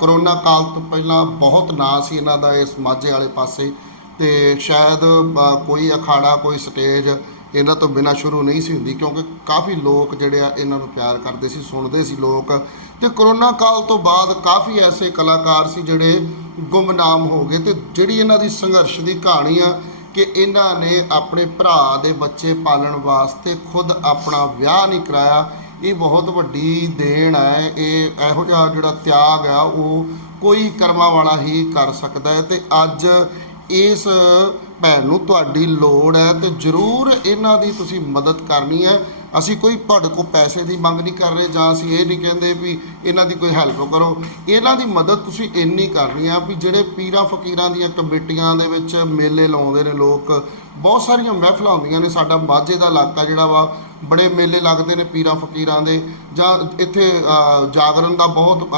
Speaker 2: ਕਰੋਨਾ ਕਾਲ ਤੋਂ ਪਹਿਲਾਂ ਬਹੁਤ ਨਾਂ ਸੀ ਇਹਨਾਂ ਦਾ ਇਸ ਮਾਝੇ ਵਾਲੇ ਪਾਸੇ। ਤੇ ਸ਼ਾਇਦ ਕੋਈ ਅਖਾੜਾ ਕੋਈ ਸਟੇਜ ਇਹਨਾਂ ਤੋਂ ਬਿਨਾਂ ਸ਼ੁਰੂ ਨਹੀਂ ਸੀ ਹੁੰਦੀ, ਕਿਉਂਕਿ ਕਾਫੀ ਲੋਕ ਜਿਹੜੇ ਆ ਇਹਨਾਂ ਨੂੰ ਪਿਆਰ ਕਰਦੇ ਸੀ, ਸੁਣਦੇ ਸੀ ਲੋਕ। ਤੇ ਕਰੋਨਾ ਕਾਲ ਤੋਂ ਬਾਅਦ ਕਾਫੀ ਐਸੇ ਕਲਾਕਾਰ ਸੀ ਜਿਹੜੇ ਗੁੰਮਨਾਮ ਹੋ ਗਏ ਤੇ ਜਿਹੜੀ ਇਹਨਾਂ ਦੀ ਸੰਘਰਸ਼ ਦੀ ਕਹਾਣੀ ਆ ਕਿ ਇਹਨਾਂ ਨੇ ਆਪਣੇ ਭਰਾ ਦੇ ਬੱਚੇ ਪਾਲਣ ਵਾਸਤੇ ਖੁਦ ਆਪਣਾ ਵਿਆਹ ਨਹੀਂ ਕਰਾਇਆ, ਇਹ ਬਹੁਤ ਵੱਡੀ ਦੇਣ ਹੈ, ਇਹ ਇਹੋ ਜਿਹਾ ਜਿਹੜਾ ਤਿਆਗ ਆ, ਉਹ ਕੋਈ ਕਰਮਾਂ ਵਾਲਾ ਹੀ ਕਰ ਸਕਦਾ ਹੈ। ਤੇ ਅੱਜ ਇਸ ਭੈਣ ਨੂੰ ਤੁਹਾਡੀ ਲੋੜ ਹੈ ਤੇ ਜ਼ਰੂਰ ਇਹਨਾਂ ਦੀ ਤੁਸੀਂ ਮਦਦ ਕਰਨੀ ਹੈ। ਅਸੀਂ ਕੋਈ ਤੁਹਾਡੇ ਕੋਲ ਪੈਸੇ ਦੀ ਮੰਗ ਨਹੀਂ ਕਰ ਰਹੇ ਜਾਂ ਅਸੀਂ ਇਹ ਨਹੀਂ ਕਹਿੰਦੇ ਵੀ ਇਹਨਾਂ ਦੀ ਕੋਈ ਹੈਲਪ ਕਰੋ। ਇਹਨਾਂ ਦੀ ਮਦਦ ਤੁਸੀਂ ਇੰਨੀ ਕਰਨੀ ਆ ਵੀ ਜਿਹੜੇ ਪੀਰਾਂ ਫਕੀਰਾਂ ਦੀਆਂ ਕਮੇਟੀਆਂ ਦੇ ਵਿੱਚ ਮੇਲੇ ਲਾਉਂਦੇ ਨੇ ਲੋਕ, ਬਹੁਤ ਸਾਰੀਆਂ ਮਹਿਫਲਾਂ ਹੁੰਦੀਆਂ ਨੇ। ਸਾਡਾ ਮਾਝੇ ਦਾ ਇਲਾਕਾ ਜਿਹੜਾ ਵਾ ਬੜੇ ਮੇਲੇ ਲੱਗਦੇ ਨੇ ਪੀਰਾਂ ਫਕੀਰਾਂ ਦੇ, ਜਾਂ ਇੱਥੇ ਜਾਗਰਣ ਦਾ ਬਹੁਤ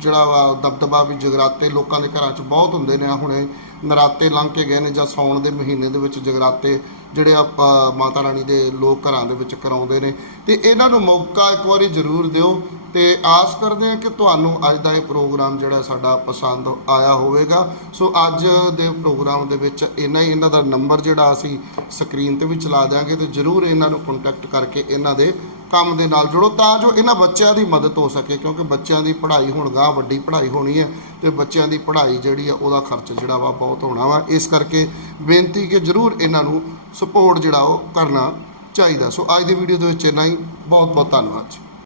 Speaker 2: ਜਿਹੜਾ ਵਾ ਦਬਦਬਾ ਵੀ ਜਗਰਾਤੇ ਲੋਕਾਂ ਦੇ ਘਰਾਂ 'ਚ ਬਹੁਤ ਹੁੰਦੇ ਨੇ ਹੁਣੇ। ਨਰਾਤੇ ਲੰਘ ਕੇ ਗਏ ਨੇ ਜਾਂ ਸਾਉਣ ਦੇ ਮਹੀਨੇ ਦੇ ਵਿੱਚ ਜਗਰਾਤੇ ਜਿਹੜੇ ਆਪਾਂ ਮਾਤਾ ਰਾਣੀ ਦੇ ਲੋਕ ਘਰਾਂ ਦੇ ਵਿੱਚ ਕਰਾਉਂਦੇ ਨੇ। ਤੇ ਇਹਨਾਂ ਨੂੰ ਮੌਕਾ ਇੱਕ ਵਾਰੀ ਜ਼ਰੂਰ ਦਿਓ ਤੇ ਆਸ ਕਰਦੇ ਹਾਂ ਕਿ ਤੁਹਾਨੂੰ ਅੱਜ ਦਾ ਇਹ ਪ੍ਰੋਗਰਾਮ ਜਿਹੜਾ ਸਾਡਾ ਪਸੰਦ ਆਇਆ ਹੋਵੇਗਾ। ਸੋ ਅੱਜ ਦੇ ਪ੍ਰੋਗਰਾਮ ਦੇ ਵਿੱਚ ਇਹਨਾਂ ਹੀ, ਇਹਨਾਂ ਦਾ ਨੰਬਰ ਜਿਹੜਾ ਅਸੀਂ ਸਕਰੀਨ ਤੇ ਵੀ ਚਲਾ ਦਿਆਂਗੇ ਤੇ ਜ਼ਰੂਰ ਇਹਨਾਂ ਨੂੰ ਕੰਟੈਕਟ ਕਰਕੇ ਇਹਨਾਂ ਦੇ ਕੰਮ ਦੇ ਨਾਲ ਜੁੜੋ ਤਾਂ ਜੋ ਇਹਨਾਂ ਬੱਚਿਆਂ ਦੀ ਮਦਦ ਹੋ ਸਕੇ, ਕਿਉਂਕਿ ਬੱਚਿਆਂ ਦੀ ਪੜ੍ਹਾਈ ਹੁਣ ਗਾਂ ਵੱਡੀ ਪੜ੍ਹਾਈ ਹੋਣੀ ਹੈ ਤੇ ਬੱਚਿਆਂ ਦੀ ਪੜ੍ਹਾਈ ਜਿਹੜੀ ਆ ਉਹਦਾ ਖਰਚ ਜਿਹੜਾ ਵਾ ਬਹੁਤ ਹੋਣਾ ਵਾ। ਇਸ ਕਰਕੇ ਬੇਨਤੀ ਕਿ ਜ਼ਰੂਰ ਇਹਨਾਂ ਨੂੰ ਸਪੋਰਟ ਜਿਹੜਾ ਉਹ ਕਰਨਾ ਚਾਹੀਦਾ। ਸੋ ਅੱਜ ਦੀ ਵੀਡੀਓ ਦੇ ਵਿੱਚ ਇੰਨਾ ਹੀ। ਬਹੁਤ ਬਹੁਤ ਧੰਨਵਾਦ ਜੀ।